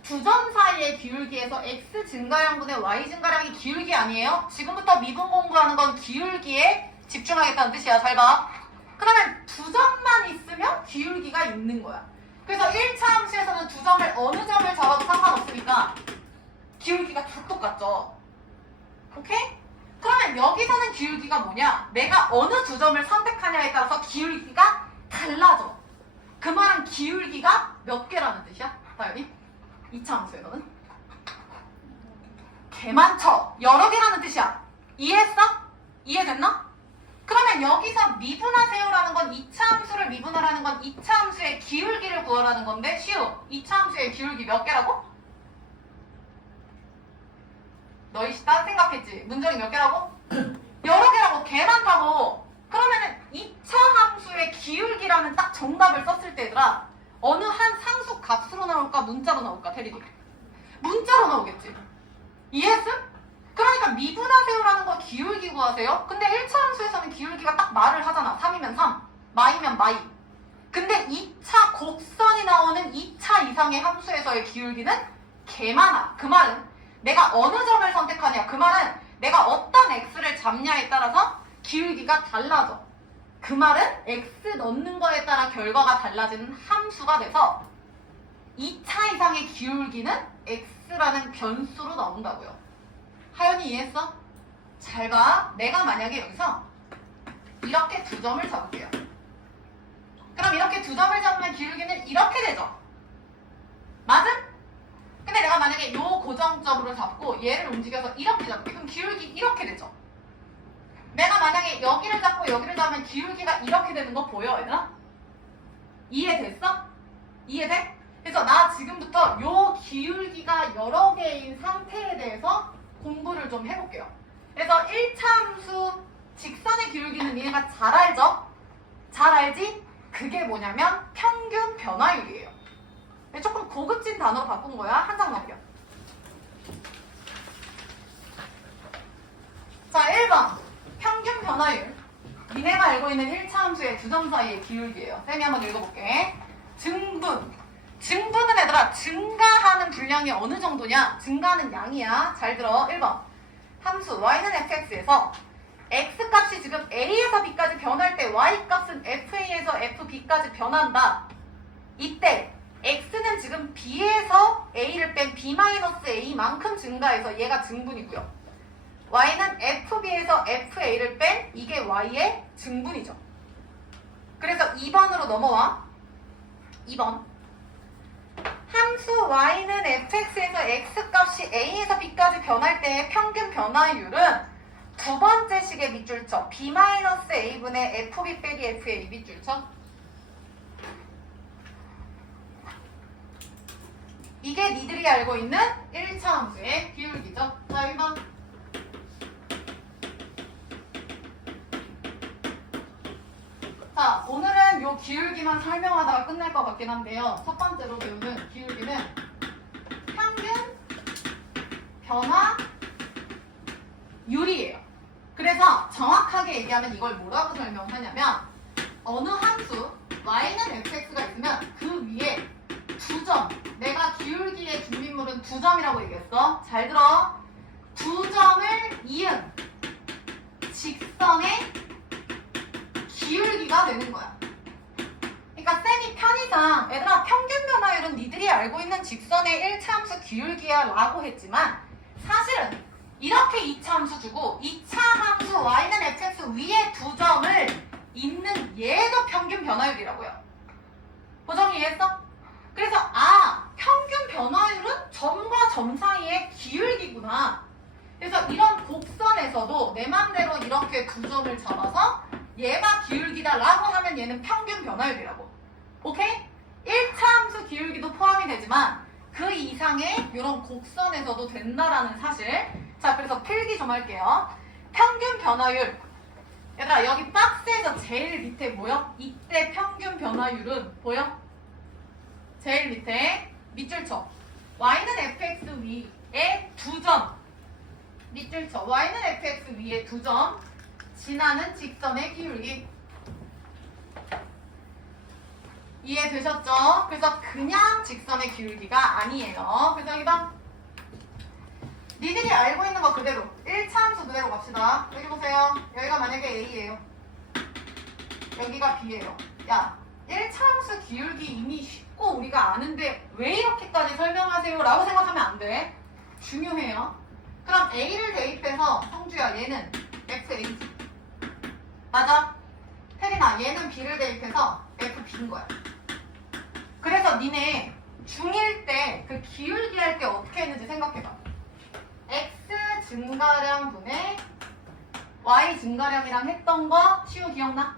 두 점 사이의 기울기에서 x 증가량분의 y 증가량이 기울기 아니에요? 지금부터 미분 공부하는 건 기울기에 집중하겠다는 뜻이야. 잘 봐. 그러면 두 점만 있으면 기울기가 있는 거야. 그래서 1차 함수에서는 두 점을 어느 점을 잡아도 상관없으니까 기울기가 다 똑같죠. 오케이? 그러면 여기서는 기울기가 뭐냐? 내가 어느 두 점을 선택하냐에 따라서 기울기가 달라져. 그 말은 기울기가 몇 개라는 뜻이야? 다현이? 2차 함수에서는? 개 많죠? 여러 개라는 뜻이야. 이해했어? 이해됐나? 그러면 여기서 미분하세요라는 건 2차 함수를 미분하라는 건 2차 함수의 기울기를 구하라는 건데 쉬워. 2차 함수의 기울기 몇 개라고? 너희 딴 생각했지? 문정이 몇 개라고? 여러 개라고. 개 많다고. 그러면은 2차 함수의 기울기라는 딱 정답을 썼을 때 얘들아 어느 한 상수 값으로 나올까 문자로 나올까? 테리디 문자로 나오겠지. 이해했음? 그러니까 미분하세요라는 거 기울기 구하세요. 근데 1차 함수에서는 기울기가 딱 말을 하잖아. 3이면 3, 마이면 마이. 근데 2차 곡선이 나오는 2차 이상의 함수에서의 기울기는 개 많아. 그 말은 내가 어느 점을 선택하냐. 그 말은 내가 어떤 x를 잡냐에 따라서 기울기가 달라져. 그 말은 x 넣는 거에 따라 결과가 달라지는 함수가 돼서 2차 이상의 기울기는 x라는 변수로 나온다고요. 하연이 이해했어? 잘 봐. 내가 만약에 여기서 이렇게 두 점을 잡을게요. 그럼 이렇게 두 점을 잡으면 기울기는 이렇게 되죠. 맞음? 근데 내가 만약에 요 고정점으로 잡고 얘를 움직여서 이렇게 잡을게. 그럼 기울기 이렇게 되죠. 내가 만약에 여기를 잡고 여기를 잡으면 기울기가 이렇게 되는 거 보여 얘들아? 이해됐어? 이해돼? 그래서 나 지금부터 요 기울기가 여러 개인 상태에 대해서 공부를 좀 해볼게요. 그래서 1차 함수 직선의 기울기는 니네가 잘 알죠? 잘 알지? 그게 뭐냐면 평균 변화율이에요. 조금 고급진 단어로 바꾼 거야. 한 장 넘겨. 자, 1번 평균 변화율. 니네가 알고 있는 1차 함수의 두 점 사이의 기울기예요. 쌤이 한번 읽어볼게. 증분. 증분은 얘들아 증가하는 분량이 어느 정도냐? 증가하는 양이야. 잘 들어. 1번 함수 y는 fx에서 x값이 지금 a에서 b까지 변할 때 y값은 fa에서 fb까지 변한다. 이때 x는 지금 b에서 a를 뺀 b-a만큼 증가해서 얘가 증분이고요. y는 fb에서 fa를 뺀 이게 y의 증분이죠. 그래서 2번으로 넘어와. 2번 함수 y는 fx에서 x값이 a에서 b까지 변할 때의 평균 변화율은 두 번째 식의 밑줄 쳐. b-a분의 fb 빼기 fa 밑줄 쳐. 이게 니들이 알고 있는 1차 함수의 기울기죠. 자, 1번. 자, 오늘은 요 기울기만 설명하다가 끝날 것 같긴 한데요. 첫 번째로 배우는 기울기는 평균 변화율이에요. 그래서 정확하게 얘기하면 이걸 뭐라고 설명하냐면 어느 함수 y는 fx가 있으면 그 위에 두 점, 내가 기울기의 준비물은 두 점이라고 얘기했어. 잘 들어. 두 점을 이은 직선의 기울기가 되는 거야. 그러니까 쌤이 편의상 얘들아 평균 변화율은 니들이 알고 있는 직선의 1차 함수 기울기야 라고 했지만 사실은 이렇게 2차 함수 주고 2차 함수 y는 fx 위에 두 점을 잇는 얘도 평균 변화율이라고요. 보정이 이해했어? 점 사이의 기울기구나. 그래서 이런 곡선에서도 내 맘대로 이렇게 두 점을 잡아서 얘가 기울기다라고 하면 얘는 평균 변화율이라고. 오케이? 1차 함수 기울기도 포함이 되지만 그 이상의 이런 곡선에서도 된다라는 사실. 자, 그래서 필기 좀 할게요. 평균 변화율. 얘들아, 여기 박스에서 제일 밑에 보여? 이때 평균 변화율은 보여? 제일 밑에 밑줄 쳐. y는 fx 위에 2점. 밑줄 쳐. y는 fx 위에 2점. 지나는 직선의 기울기. 이해되셨죠? 그래서 그냥 직선의 기울기가 아니에요. 그래서 여기 봐. 니들이 알고 있는 거 그대로 1차 함수 그대로 갑시다. 여기 보세요. 여기가 만약에 A예요. 여기가 B예요. 야, 1차 함수 기울기 이미 쉽고 우리가 아는데 왜 이렇게까지 설명하세요? 라고 생각하면 안 돼. 중요해요. 그럼 A를 대입해서 성주야, 얘는 FA지. 맞아? 태린아, 얘는 B를 대입해서 FB인 거야. 그래서 니네 중1 때 그 기울기 할 때 어떻게 했는지 생각해봐. X 증가량 분의 Y 증가량이랑 했던 거 시우 기억나?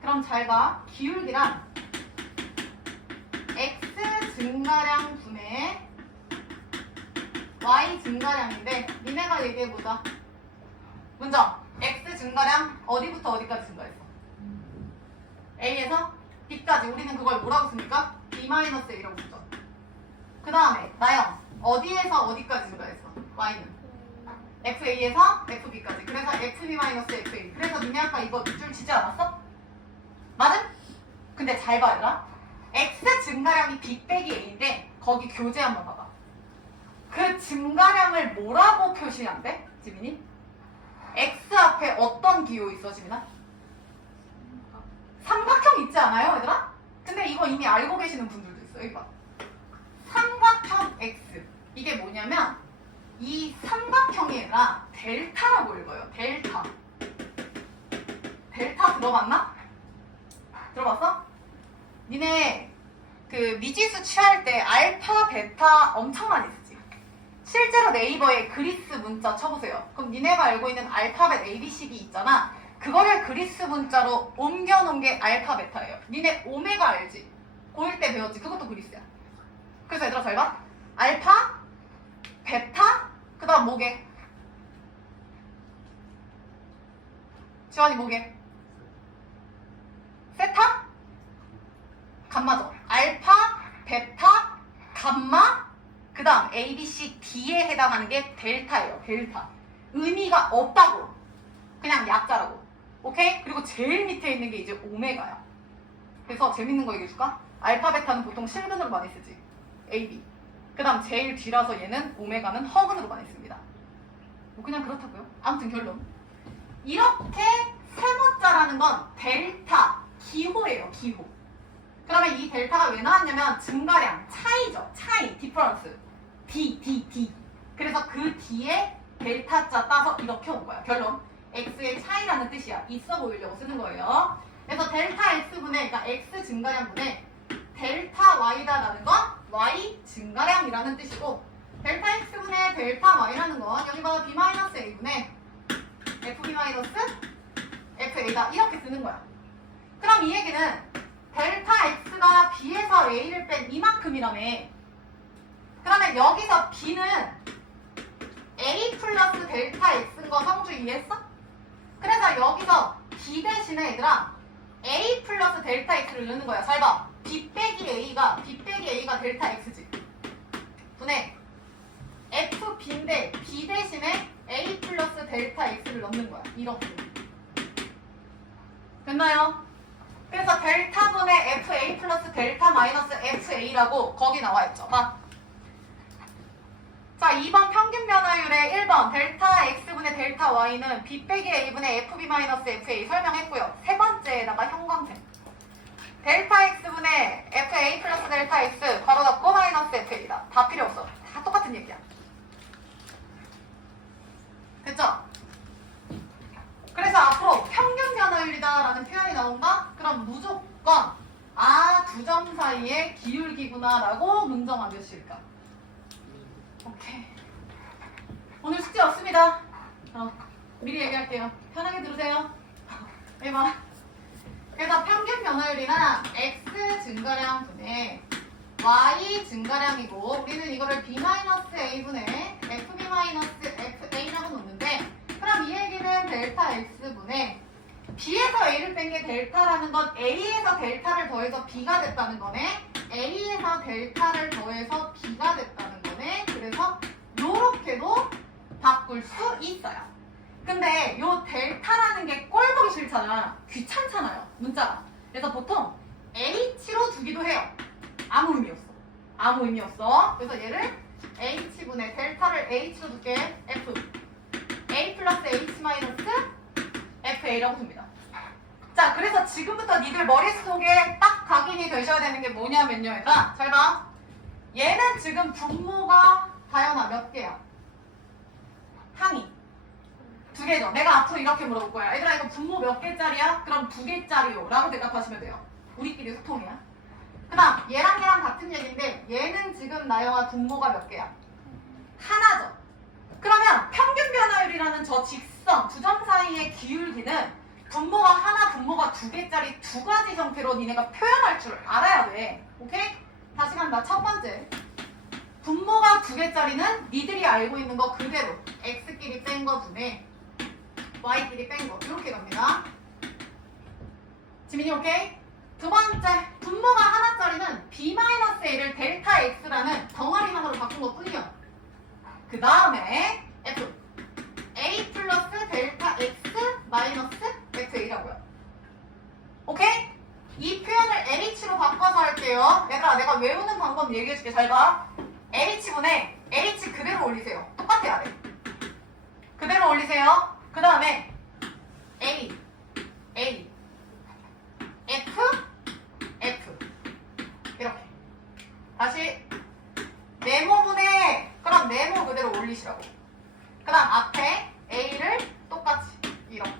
그럼 잘 봐. 기울기랑 X 증가량 분의 Y 증가량인데 니네가 얘기해보자. 먼저 X 증가량 어디부터 어디까지 증가했어? A에서 B까지. 우리는 그걸 뭐라고 씁니까? B-A라고 쓰죠. 그 다음에 나영 어디에서 어디까지 증가했어? Y는 FA에서 FB까지. 그래서 FB-FA. 그래서 니네 아까 이거 밑줄 치지 않았어? 맞음? 근데 잘 봐, 얘들아. X 증가량이 B 빼기 A인데 거기 교재 한번 봐봐. 그 증가량을 뭐라고 표시한대? 지민이? X 앞에 어떤 기호 있어, 지민아? 삼각형 있지 않아요, 얘들아? 근데 이거 이미 알고 계시는 분들도 있어. 여기 봐. 삼각형 X. 이게 뭐냐면 이 삼각형이 얘들아 델타라고 읽어요. 델타. 델타 들어봤나? 들어봤어? 니네 그 미지수 취할 때 알파, 베타 엄청 많이 쓰지. 실제로 네이버에 그리스 문자 쳐보세요. 그럼 니네가 알고 있는 알파벳 ABCD 있잖아. 그거를 그리스 문자로 옮겨놓은 게 알파, 베타예요. 니네 오메가 알지? 고1 때 배웠지? 그것도 그리스야. 그래서 얘들아 잘 봐. 알파, 베타, 그 다음 뭐게? 지원이 뭐게? 세타? 감마죠. 알파, 베타, 감마, 그 다음 A, B, C, D에 해당하는 게 델타예요. 델타. 의미가 없다고. 그냥 약자라고. 오케이? 그리고 제일 밑에 있는 게 이제 오메가야. 그래서 재밌는 거 얘기해줄까? 알파, 베타는 보통 실근으로 많이 쓰지. A, B. 그 다음 제일 뒤라서 얘는 오메가는 허근으로 많이 씁니다. 뭐 그냥 그렇다고요. 아무튼 결론. 이렇게 세모자라는 건 델타, 기호예요. 기호. 그러면 이 델타가 왜 나왔냐면 증가량, 차이죠. 차이, 디퍼런스. D. 그래서 그 D에 델타자 따서 이렇게 온 거야. 결론. X의 차이라는 뜻이야. 있어 보이려고 쓰는 거예요. 그래서 델타 X분의, 그러니까 X 증가량분의 델타 Y다라는 건 Y 증가량이라는 뜻이고, 델타 X분의 델타 Y라는 건 여기 봐 B-A분의 FB-FA다. 이렇게 쓰는 거야. 그럼 이 얘기는 델타 X가 B에서 A를 뺀 이만큼이라며. 그러면 여기서 B는 A 플러스 델타 X인 거 성주 이해했어? 그래서 여기서 B 대신에 얘들아 A 플러스 델타 X를 넣는 거야. 잘 봐. B 빼기 A가 델타 X지. 분의 FB인데 B 대신에 A 플러스 델타 X를 넣는 거야. 이렇게. 됐나요? 그래서 델타분의 FA 플러스 델타 마이너스 FA라고 거기 나와있죠. 봐. 자, 2번 평균 변화율의 1번 델타 X분의 델타 Y는 B 빼기 A분의 FB 마이너스 FA 설명했고요. 세 번째에다가 형광색. 델타 X분의 FA 플러스 델타 X 괄호 닫고 마이너스 FA다. 다 필요 없어. 다 똑같은 얘기야. 됐죠? 그래서 앞으로 평균 변화율이다라는 표현이 나온다? 그럼 무조건 두 점 사이의 기울기구나 라고 문정 안 주실까? 오케이. 오늘 숙제 없습니다. 미리 얘기할게요. 편하게 들으세요. 1번. 그래서 평균 변화율이나 x 증가량 분의 y 증가량이고 우리는 이거를 b-a분의 fb-fa라고 놓는데 그럼 이 얘기는 델타 x분의 b에서 a를 뺀 게 델타라는 건 a에서 델타를 더해서 b가 됐다는 거네. a에서 델타를 더해서 b가 됐다는 거네. 그래서 요렇게도 바꿀 수 있어요. 근데 요 델타라는 게 꼴 보기 싫잖아. 귀찮잖아요. 문자가. 그래서 보통 h로 두기도 해요. 아무 의미 없어. 아무 의미 없어. 그래서 얘를 h분의 델타를 h로 둘게. f a 플러스 h 마이너스 fa라고 둡니다. 자, 그래서 지금부터 니들 머릿속에 딱 각인이 되셔야 되는 게 뭐냐면요. 얘들아, 잘 봐. 얘는 지금 분모가 다연아 몇 개야? 항이 2개죠. 내가 앞으로 이렇게 물어볼 거야. 얘들아, 이거 분모 몇 개짜리야? 그럼 2개짜리요 라고 대답하시면 돼요. 우리끼리 소통이야. 그 다음 얘랑 같은 얘기인데 얘는 지금 나영아 분모가 몇 개야? 하나죠. 그러면 평균 변화율이라는 저 직선 두 점 사이의 기울기는 분모가 하나, 분모가 2개짜리 두 가지 형태로 니네가 표현할 줄 알아야 돼. 오케이? 다시 간다. 첫 번째. 분모가 2개짜리는 니들이 알고 있는 거 그대로 x끼리 뺀 거 분의 y끼리 뺀 거 이렇게 갑니다. 지민이 오케이? 두 번째. 분모가 하나짜리는 b-a를 델타 x라는 덩어리 하나로 바꾼 것 뿐이야. 그 다음에 f a 플러스 델타 x 마이너스 fa라고요. 오케이? 이 표현을 LH로 바꿔서 할게요. 얘들아, 내가 외우는 방법 얘기해줄게. 잘 봐. LH분의 LH 그대로 올리세요. 똑같아야 돼. 그대로 올리세요. 그 다음에 A F 이렇게 다시 네모분의 그럼 네모 그대로 올리시라고. 그 다음 앞에 A를 똑같이 이렇게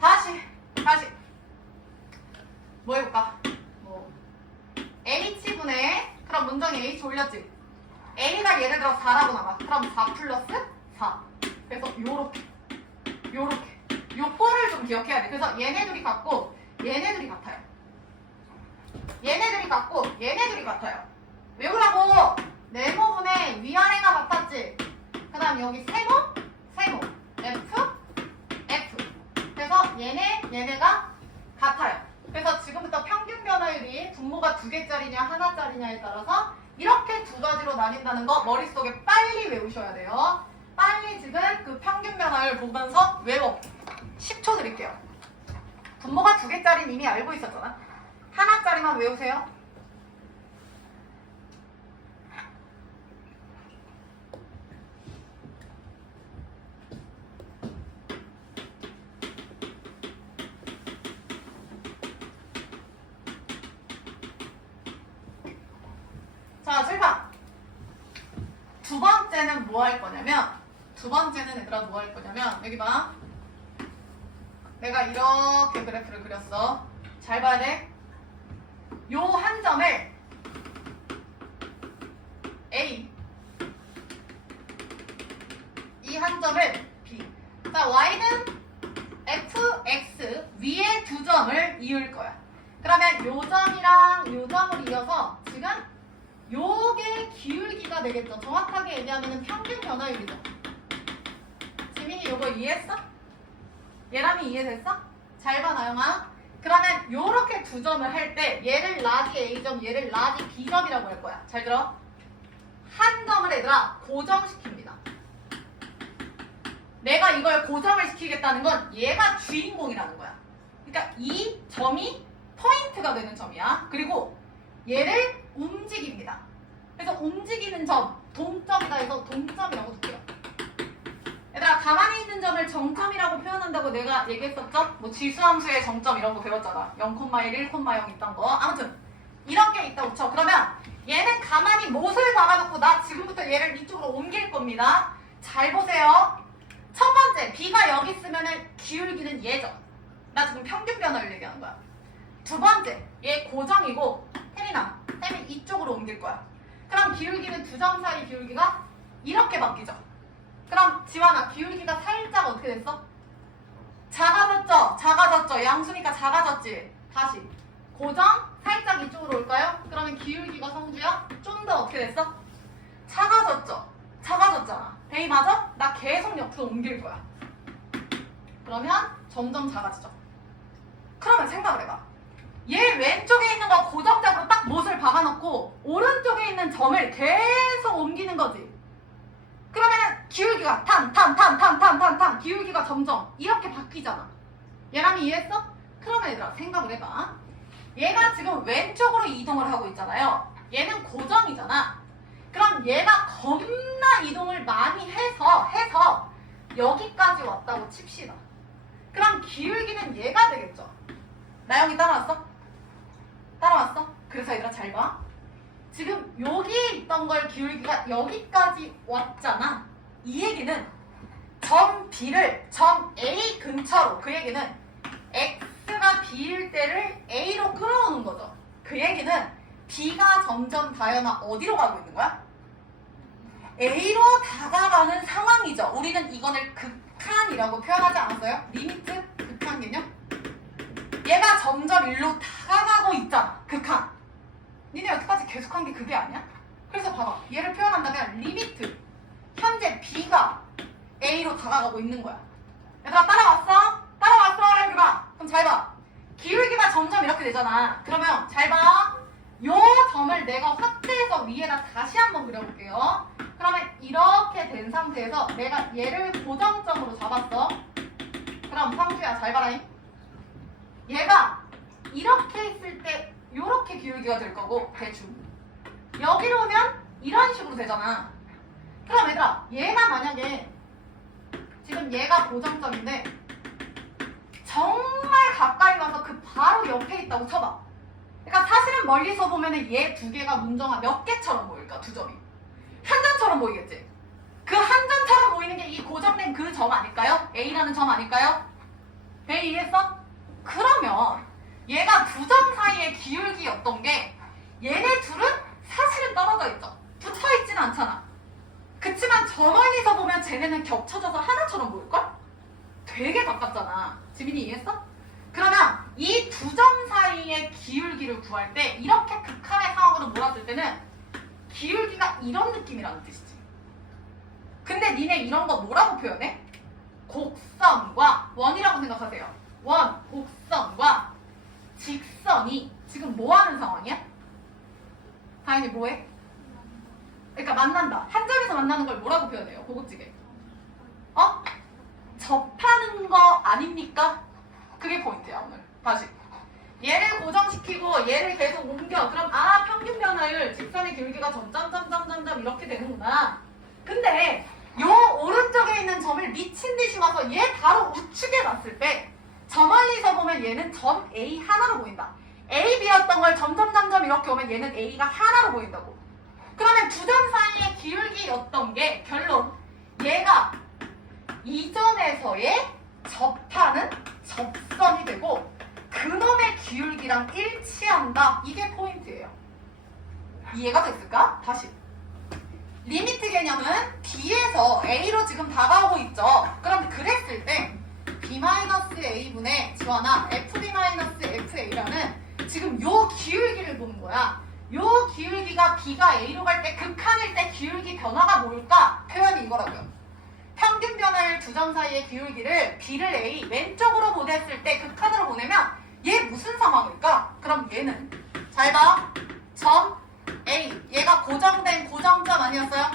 다시 뭐 해볼까? H분의 그럼 문정에 H 올렸지? A가 예를 들어 4라고 나가. 그럼 4 플러스 4. 그래서 요렇게 요 꼴을 좀 기억해야 돼. 그래서 얘네들이 같고 얘네들이 같아요. 얘네들이 같고 얘네들이 같아요. 외우라고. 네모분의 위아래가 같았지? 그 다음 여기 세모 F 그래서 얘네가 같아요. 그래서 지금부터 평균 변화율이 분모가 2개짜리냐 하나짜리냐에 따라서 이렇게 두 가지로 나뉜다는 거 머릿속에 빨리 외우셔야 돼요. 빨리 지금 그 평균 변화율 보면서 외워. 10초 드릴게요. 분모가 2개짜리는 이미 알고 있었잖아. 하나짜리만 외우세요. 자, 출발! 두 번째는 뭐 할 거냐면 얘들아 뭐 할 거냐면 여기 봐. 내가 이렇게 그래프를 그렸어. 잘 봐야 돼. 요 한 점을 A 이 한 점을 B. 자, Y는 F, X 위에 두 점을 이을 거야. 그러면 요 점이랑 요 점을 이어서 지금 요게 기울기가 되겠죠. 정확하게 얘기하면 평균 변화율이죠. 지민이 요거 이해했어? 예람이 이해됐어? 잘 봐, 나영아. 그러면 요렇게 두 점을 할 때 얘를 라지 A점, 얘를 라지 B점이라고 할 거야. 잘 들어. 한 점을 얘들아 고정시킵니다. 내가 이걸 고정을 시키겠다는 건 얘가 주인공이라는 거야. 그러니까 이 점이 포인트가 되는 점이야. 그리고 얘를 움직입니다. 그래서 움직이는 점, 동점이다 해서 동점이라고 둘게요. 얘들아, 가만히 있는 점을 정점이라고 표현한다고 내가 얘기했었죠? 뭐 지수함수의 정점 이런 거 배웠잖아. 0,1, 1,0 있던 거. 아무튼 이렇게 있다고 쳐. 그러면 얘는 가만히 못을 박아놓고 나 지금부터 얘를 이쪽으로 옮길 겁니다. 잘 보세요. 첫 번째, B가 여기 있으면 기울기는 얘죠. 나 지금 평균 변화를 얘기하는 거야. 두 번째, 얘 고정이고 태민아 쌤이 이쪽으로 옮길 거야. 그럼 기울기는 두 점 사이 기울기가 이렇게 바뀌죠. 그럼 지환아, 기울기가 살짝 어떻게 됐어? 작아졌죠? 작아졌죠? 양수니까 작아졌지? 다시 고정 살짝 이쪽으로 올까요? 그러면 기울기가 성주야? 좀 더 어떻게 됐어? 작아졌죠? 작아졌잖아. 데이 맞아? 나 계속 옆으로 옮길 거야. 그러면 점점 작아지죠. 그러면 생각을 해봐. 얘 왼쪽에 있는 거 고정적으로 딱 못을 박아놓고 오른쪽에 있는 점을 계속 옮기는 거지. 그러면 기울기가 탄 기울기가 점점 이렇게 바뀌잖아. 얘랑 이해했어? 그러면 얘들아 생각을 해봐. 얘가 지금 왼쪽으로 이동을 하고 있잖아요. 얘는 고정이잖아. 그럼 얘가 겁나 이동을 많이 해서 여기까지 왔다고 칩시다. 그럼 기울기는 얘가 되겠죠. 나영이 따라왔어? 따라왔어? 그래서 얘들아 잘 봐. 지금 여기 있던 걸 기울기가 여기까지 왔잖아. 이 얘기는 점 B를 점 A 근처로, 그 얘기는 X가 B일 때를 A로 끌어오는 거죠. 그 얘기는 B가 점점 다현아 어디로 가고 있는 거야? A로 다가가는 상황이죠. 우리는 이거를 극한이라고 표현하지 않았어요? 리미트? 극한 개념? 얘가 점점 일로 다가가고 있잖아. 극한. 니네 여태까지 계속한 게 그게 아니야? 그래서 봐봐. 얘를 표현한다면 리미트. 현재 B가 A로 다가가고 있는 거야. 얘들아 따라왔어? 따라왔어? 여기 봐. 그럼 잘 봐. 기울기가 점점 이렇게 되잖아. 그러면 잘 봐. 요 점을 내가 확대해서 위에다 다시 한번 그려볼게요. 그러면 이렇게 된 상태에서 내가 얘를 고정점으로 잡았어. 그럼 상주야 잘 봐라잉. 얘가 이렇게 있을 때 요렇게 기울기가 될 거고 대충 여기로 오면 이런 식으로 되잖아. 그럼 얘들아 얘가 만약에 지금 얘가 고정점인데 정말 가까이 와서 그 바로 옆에 있다고 쳐봐. 그러니까 사실은 멀리서 보면은 얘 두 개가 문정아 몇 개처럼 보일까? 두 점이 한 점처럼 보이겠지? 그 한 점처럼 보이는 게 이 고정된 그 점 아닐까요? A라는 점 아닐까요? 배 이해했어? 그러면 얘가 두 점 사이의 기울기였던 게 얘네 둘은 사실은 떨어져 있죠. 붙어 있진 않잖아. 그치만 저 멀리서 보면 쟤네는 겹쳐져서 하나처럼 보일걸? 되게 가깝잖아. 지민이 이해했어? 그러면 이 두 점 사이의 기울기를 구할 때 이렇게 극한의 상황으로 몰았을 때는 기울기가 이런 느낌이라는 뜻이지. 근데 니네 이런 거 뭐라고 표현해? 곡선과 원이라고 생각하세요. 원, 곡선과 직선이 지금 뭐 하는 상황이야? 다현이 뭐해? 그러니까 만난다. 한 점에서 만나는 걸 뭐라고 표현해요? 고급지게. 어? 접하는 거 아닙니까? 그게 포인트야 오늘. 다시. 얘를 고정시키고 얘를 계속 옮겨. 그럼 아 평균 변화율 직선의 기울기가 점점점점점점 이렇게 되는구나. 근데 요 오른쪽에 있는 점을 미친 듯이 와서 얘 바로 우측에 봤을 때 저 멀리서 보면 얘는 점 A 하나로 보인다. A, B였던 걸 점점점점 이렇게 오면 얘는 A가 하나로 보인다고. 그러면 두 점 사이의 기울기였던 게 결론 얘가 이점에서의 접하는 접선이 되고 그놈의 기울기랑 일치한다. 이게 포인트예요. 이해가 됐을까? 다시. 리미트 개념은 B에서 A로 지금 다가오고 있죠. 그럼 그랬을 때 B-A분의 지원아 FB-FA라는 지금 요 기울기를 보는 거야. 요 기울기가 B가 A로 갈 때 극한일 때 기울기 변화가 뭘까? 표현이 이거라고요. 평균 변화율 두 점 사이의 기울기를 B를 A 왼쪽으로 보냈을 때 극한으로 보내면 얘 무슨 상황일까? 그럼 얘는 잘 봐. 점 A 얘가 고정된 고정점 아니었어요?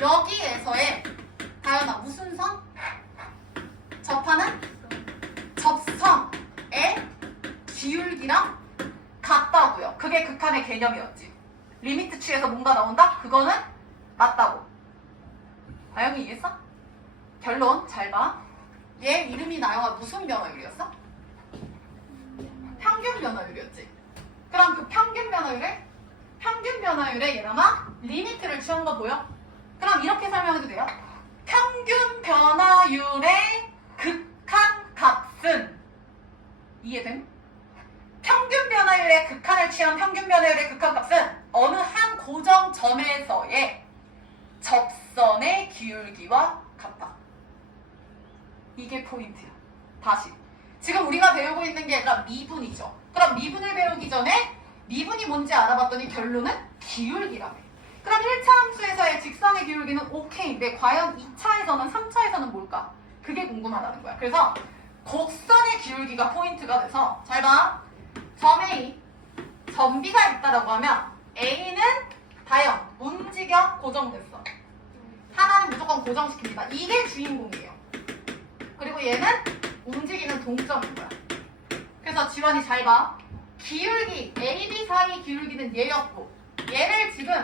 여기에서의 다현아 무슨 선? 접하는 접선의 기울기랑 같다고요. 그게 극한의 개념이었지. 리미트 취에서 뭔가 나온다? 그거는 맞다고. 나영이 이해했어? 결론 잘 봐. 얘 이름이 나영아 무슨 변화율이었어? 평균 변화율이었지. 그럼 그 평균 변화율에 얘랑아 리미트를 취한 거 보여? 그럼 이렇게 설명해도 돼요. 평균 변화율의 극한 값은 이해됨? 평균 변화율 변화율의 극한을 취한 평균 변화율의 극한값은 어느 한 고정점에서의 접선의 기울기와 같다. 이게 포인트야. 다시. 지금 우리가 배우고 있는 게 아니라 미분이죠. 그럼 미분을 배우기 전에 미분이 뭔지 알아봤더니 결론은 기울기라며. 그럼 1차 함수에서의 직선의 기울기는 오케이인데 과연 2차에서는 3차에서는 뭘까? 그게 궁금하다는 거야. 그래서 곡선의 기울기가 포인트가 돼서 잘 봐. 점 A, 점 B가 있다라고 하면 A는 다형, 움직여, 고정됐어. 하나는 무조건 고정시킵니다. 이게 주인공이에요. 그리고 얘는 움직이는 동점인 거야. 그래서 지원이 잘 봐. 기울기, A, B 사이 기울기는 얘였고 얘를 지금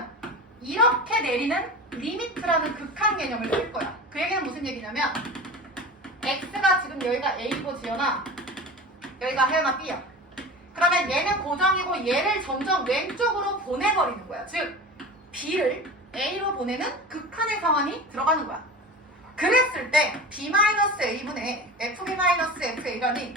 이렇게 내리는 리미트라는 극한 개념을 쓸 거야. 그 얘기는 무슨 얘기냐면 X가 지금 여기가 A고 지연아 여기가 혜연아 B야. 그러면 얘는 고정이고 얘를 점점 왼쪽으로 보내버리는 거야. 즉 B를 A로 보내는 극한의 상황이 들어가는 거야. 그랬을 때 B-A분의 FB-FA라는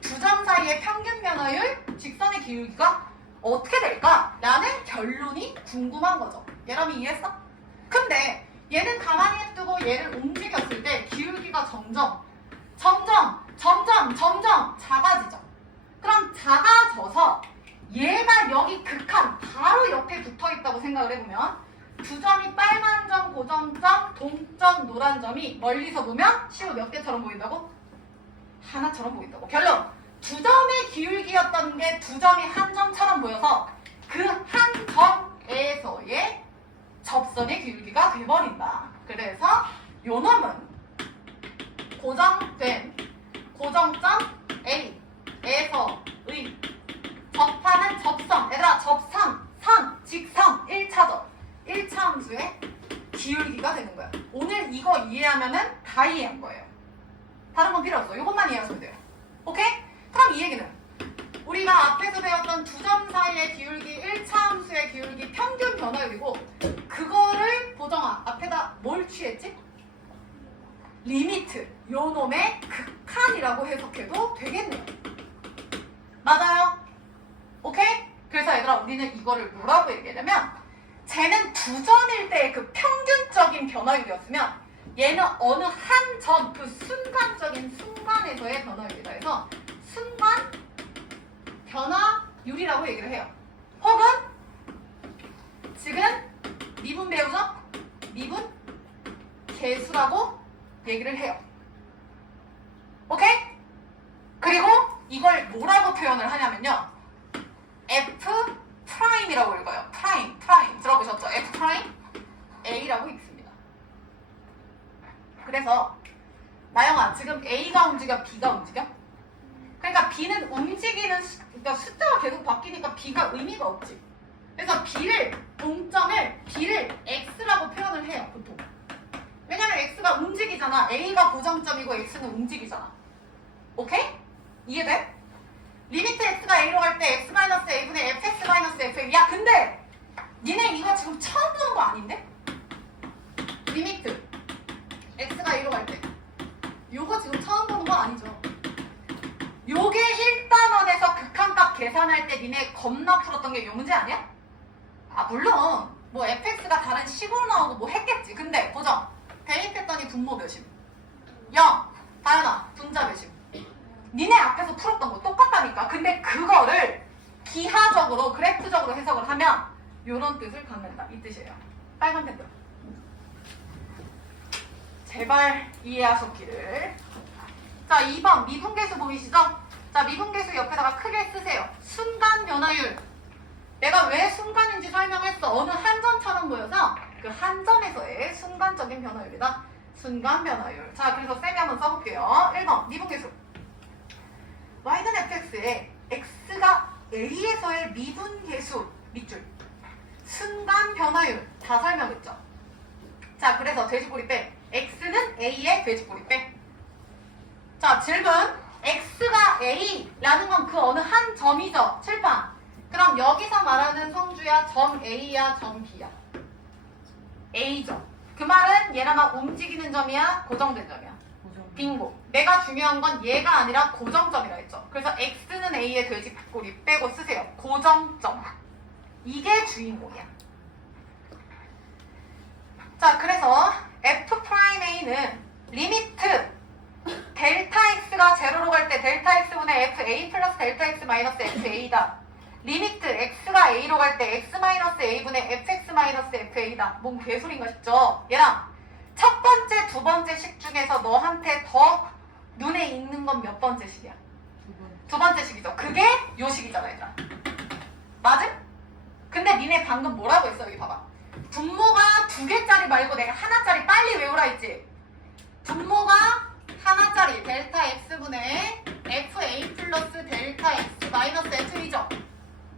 두 점 사이의 평균 변화율 직선의 기울기가 어떻게 될까? 라는 결론이 궁금한 거죠. 얘람이 이해했어? 근데 얘는 가만히 냅두고 얘를 움직였을 때 기울기가 점점 작아지죠. 그럼 작아져서 얘가 여기 극한 바로 옆에 붙어있다고 생각을 해보면 두 점이 빨간 점, 고정점, 동점, 노란 점이 멀리서 보면 시우 몇 개처럼 보인다고? 하나처럼 보인다고. 결론! 두 점의 기울기였던 게 두 점이 한 점처럼 보여서 그 한 점에서의 접선의 기울기가 돼버린다. 그래서 요 놈은 고정된 고정점 A에서의 접하는 접선, 얘들아 접선, 선, 직선, 1차점 1차 함수의 기울기가 되는 거야. 오늘 이거 이해하면은 다 이해한 거예요. 다른 건 필요 없어. 이것만 이해하시면 돼요. 오케이? 그럼 이 얘기는 우리가 앞에서 배웠던 두 점 사이의 기울기 1차 함수의 기울기 평균 변화율이고 그거를 보정아 앞에다 뭘 취했지? 리미트, 요 놈의 극한이라고 해석해도 되겠네요. 맞아요? 오케이? 그래서 얘들아 우리는 이거를 뭐라고 얘기하냐면 쟤는 두 점일 때의 그 평균적인 변화율이었으면 얘는 어느 한 점, 그 순간적인 순간에서의 변화율이다 해서 순간 변화율이라고 얘기를 해요. 혹은 지금 미분 배우죠? 미분 계수라고 얘기를 해요. 오케이? 그리고 이걸 뭐라고 표현을 하냐면요. F 프라임이라고 읽어요. 프라임 들어보셨죠? F 프라임 A라고 읽습니다. 그래서 나영아 지금 A가 움직여 B가 움직여? 그러니까 B는 움직이는 그러니까 숫자가 계속 바뀌니까 B가 의미가 없지. 그래서 동점을 B를 X라고 표현을 해요 보통. 왜냐면 X가 움직이잖아. A가 고정점이고 X는 움직이잖아. 오케이? 이해돼? 리미트 X가 A로 갈 때 X-A분의 FX-FA. 야 근데 니네 이거 지금 처음 보는 거 아닌데? 리미트 X가 A로 갈 때 요거 지금 처음 보는 거 아니죠? 요게 1단원에서 극한값 계산할 때 니네 겁나 풀었던 게 요 문제 아니야? 아 물론 뭐 fx가 다른 식으로 나오고 뭐 했겠지. 근데 고정 대입했더니 분모 몇임? 0. 다현아 분자 몇임? 니네 앞에서 풀었던 거 똑같다니까. 근데 그거를 기하적으로 그래프적으로 해석을 하면 요런 뜻을 갖는다 이 뜻이에요. 빨간 펜 들어. 제발 이해하셨기를. 자 2번 미분계수 보이시죠? 자 미분계수 옆에다가 크게 쓰세요. 순간 변화율. 내가 왜 순간인지 설명했어. 어느 한 점처럼 보여서 그 한 점에서의 순간적인 변화율이다. 순간 변화율. 자 그래서 쌤이 한번 써볼게요. 1번 미분계수. y는 fx에 x가 a에서의 미분계수 밑줄. 순간 변화율 다 설명했죠. 자 그래서 돼지꼬리 빼. x는 a의 돼지꼬리 빼. 자 질문. x가 a라는 건 그 어느 한 점이죠. 칠판. 그럼 여기서 말하는 성주야 점 a야 점 b야? a죠. 그 말은 얘나마 움직이는 점이야 고정된 점이야? 빙고. 내가 중요한 건 얘가 아니라 고정점이라 했죠. 그래서 x는 a의 돼지꼬리 빼고 쓰세요. 고정점. 이게 주인공이야. 자, 그래서 f'a는 리미트 델타 x가 제로로 갈 때 델타 x분의 fa 플러스 델타 x 마이너스 fa다. 리미트 x가 a로 갈 때 x 마이너스 a분의 fx 마이너스 fa다. 뭔 개소리인가 싶죠? 얘랑 첫 번째, 두 번째 식 중에서 너한테 더 눈에 익는 건 몇 번째 식이야? 두 번째 식이죠. 그게 요 식이잖아, 얘들아. 맞음? 근데 니네 방금 뭐라고 했어? 여기 봐봐. 분모가 2개짜리 말고 내가 하나짜리 빨리 외우라 했지? 분모가 하나짜리 델타 x분의 fa 플러스 델타 x 마이너스 f이죠.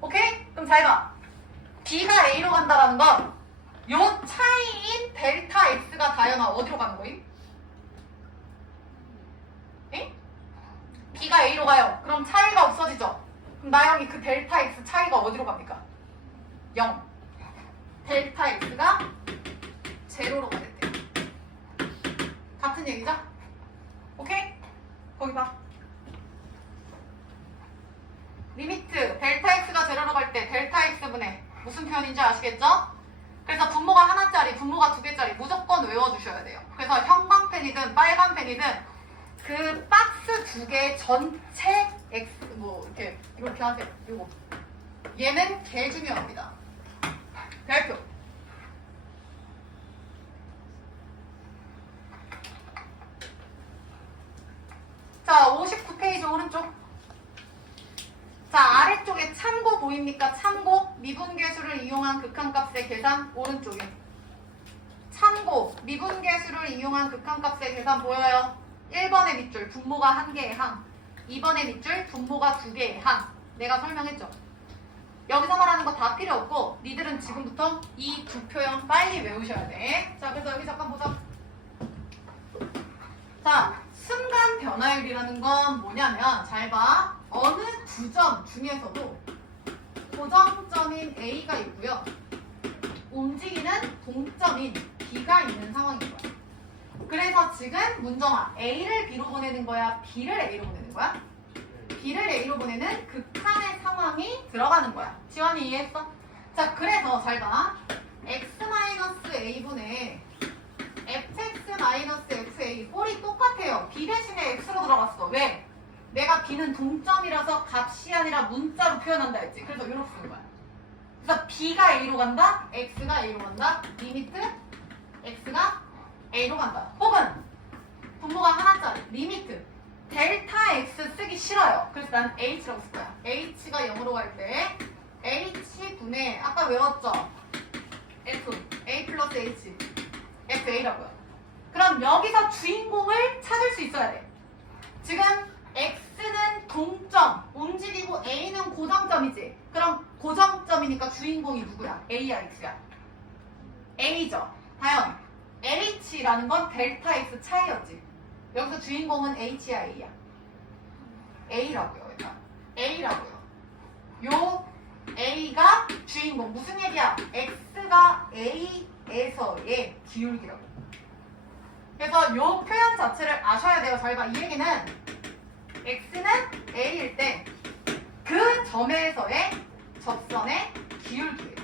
오케이? 그럼 잘 봐. b가 a로 간다라는 건 요 차이인 델타 x가 다연아 어디로 가는 거임? 에? b가 a로 가요. 그럼 차이가 없어지죠. 그럼 나영이 그 델타 x 차이가 어디로 갑니까? 0. 델타 x가 제로로 가겠대요. 같은 얘기죠? 오케이? 거기 봐. 리미트 델타 x가 제로로 갈 때 델타 x분의 무슨 표현인지 아시겠죠? 그래서 분모가 하나짜리, 분모가 2개짜리 무조건 외워주셔야 돼요. 그래서 형광펜이든 빨간펜이든 그 박스 2개 전체 x 뭐 이렇게 하세요. 요거 얘는 개 중요합니다. 별표. 자, 59페이지 오른쪽. 자, 아래쪽에 참고 보입니까? 참고 미분계수를 이용한 극한값의 계산 오른쪽에 참고 미분계수를 이용한 극한값의 계산 보여요? 1번의 밑줄 분모가 1개의 항, 2번의 밑줄 분모가 2개의 항. 내가 설명했죠? 여기서 말하는 거 다 필요 없고 니들은 지금부터 이 두 표현 빨리 외우셔야 돼. 자, 그래서 여기 잠깐 보자. 자, 순간 변화율이라는 건 뭐냐면 잘 봐. 어느 두 점 중에서도 고정점인 A가 있고요. 움직이는 동점인 B가 있는 상황인 거야. 그래서 지금 문정아 A를 B로 보내는 거야? B를 A로 보내는 거야? B를 A로 보내는 극한의 상황이 들어가는 거야. 지원이 이해했어? 자, 그래서 잘 봐. X-A분의 fx-fa 꼴이 똑같아요. B 대신에 x로 들어갔어. 왜? 내가 b는 동점이라서 값이 아니라 문자로 표현한다 했지. 그래서 이렇게 쓰는 거야. 그래서 b가 a로 간다, x가 a로 간다, 리미트 x가 a로 간다. 혹은 분모가 하나짜리 리미트 델타 x 쓰기 싫어요. 그래서 난 h라고 쓸 거야. h가 0으로 갈 때 h분의 아까 외웠죠? f a 플러스 h fa라고요. 그럼 여기서 주인공을 찾을 수 있어야 돼. 지금 x는 동점, 움직이고 a는 고정점이지. 그럼 고정점이니까 주인공이 누구야? a야, x야? a죠. 다연 h라는 건 델타 x 차이였지. 여기서 주인공은 h야, a야? a라고요. 일단 a라고요. 요 a가 주인공. 무슨 얘기야? x가 a에서의 기울기라고. 그래서 요 표현 자체를 아셔야 돼요. 잘 봐. 이 얘기는 x는 a일 때 그 점에서의 접선의 기울기예요.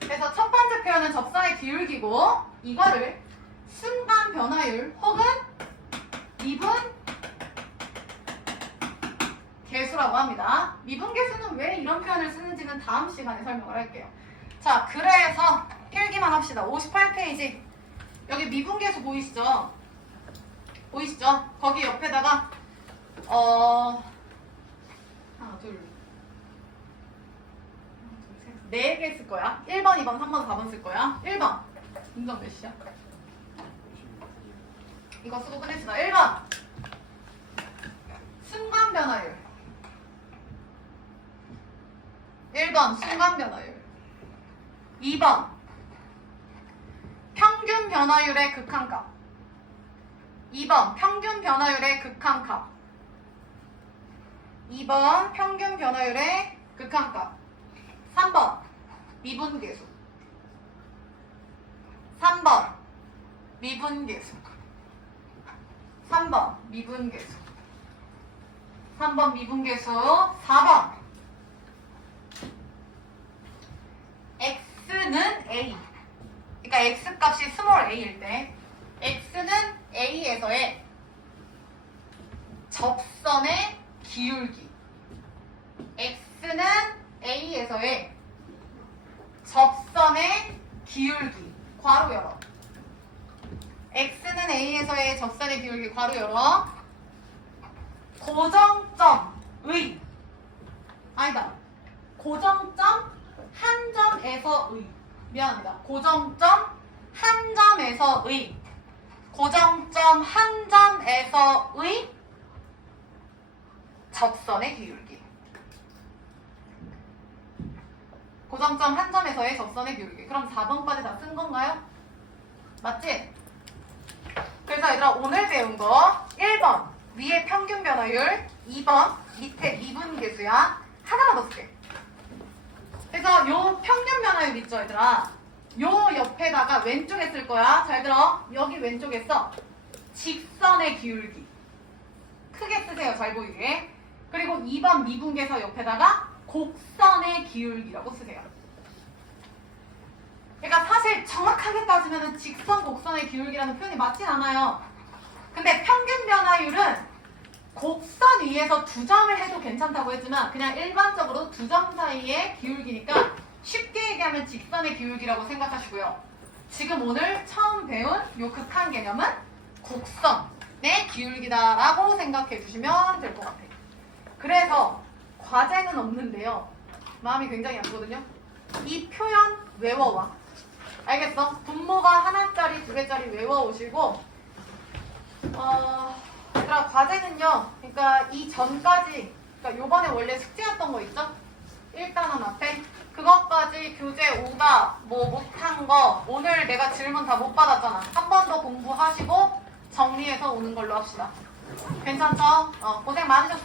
그래서 첫 번째 표현은 접선의 기울기고 이거를 순간 변화율 혹은 미분 계수라고 합니다. 미분 계수는 왜 이런 표현을 쓰는지는 다음 시간에 설명을 할게요. 자, 그래서 필기만 합시다. 58페이지. 여기 미분계수 보이시죠? 보이시죠? 거기 옆에다가 하나, 둘, 셋, 4개 쓸 거야. 1번, 2번, 3번, 4번 쓸 거야. 1번. 인정 몇 시야? 이거 쓰고 끝냅시다. 1번. 순간 변화율. 1번 순간 변화율. 2번 평균 변화율의 극한값. 2번 평균 변화율의 극한값. 2번 평균 변화율의 극한값. 3번 미분계수. 3번 미분계수. 3번 미분계수. 3번 미분계수. 4번 x는 a. 그러니까 x 값이 스몰 a일 때 x는 a에서의 접선의 기울기. x는 a에서의 접선의 기울기. 괄호 열어. x는 a에서의 접선의 기울기 괄호 열어. 고정점의 아니다. 고정점 한 점에서의 미안합니다. 고정점 한 점에서의 고정점 한 점에서의 접선의 기울기. 고정점 한 점에서의 접선의 기울기. 그럼 4번까지 다 쓴 건가요? 맞지? 그래서 얘들아 오늘 배운 거 1번 위에 평균 변화율, 2번 밑에 미분계수야. 하나만 더 쓸게. 그래서 요 평균 변화율 있죠 얘들아, 요 옆에다가 왼쪽에 쓸 거야. 잘 들어. 여기 왼쪽에 써. 직선의 기울기. 크게 쓰세요. 잘 보이게. 그리고 2번 미분계수 옆에다가 곡선의 기울기라고 쓰세요. 그러니까 사실 정확하게 따지면 직선, 곡선의 기울기라는 표현이 맞진 않아요. 근데 평균 변화율은 곡선 위에서 두 점을 해도 괜찮다고 했지만 그냥 일반적으로 두 점 사이의 기울기니까 쉽게 얘기하면 직선의 기울기라고 생각하시고요. 지금 오늘 처음 배운 요 극한 개념은 곡선의 기울기다라고 생각해 주시면 될 것 같아요. 그래서 과제는 없는데요. 마음이 굉장히 아프거든요. 이 표현 외워와. 알겠어? 분모가 하나짜리, 두 개짜리 외워오시고 얘들아 과제는요. 그러니까 이 전까지, 그러니까 요번에 원래 숙제였던 거 있죠? 1단원 앞에 그것까지 교재 오답 뭐 못한 거 오늘 내가 질문 다 못 받았잖아. 한 번 더 공부하시고 정리해서 오는 걸로 합시다. 괜찮죠? 고생 많으셨어요.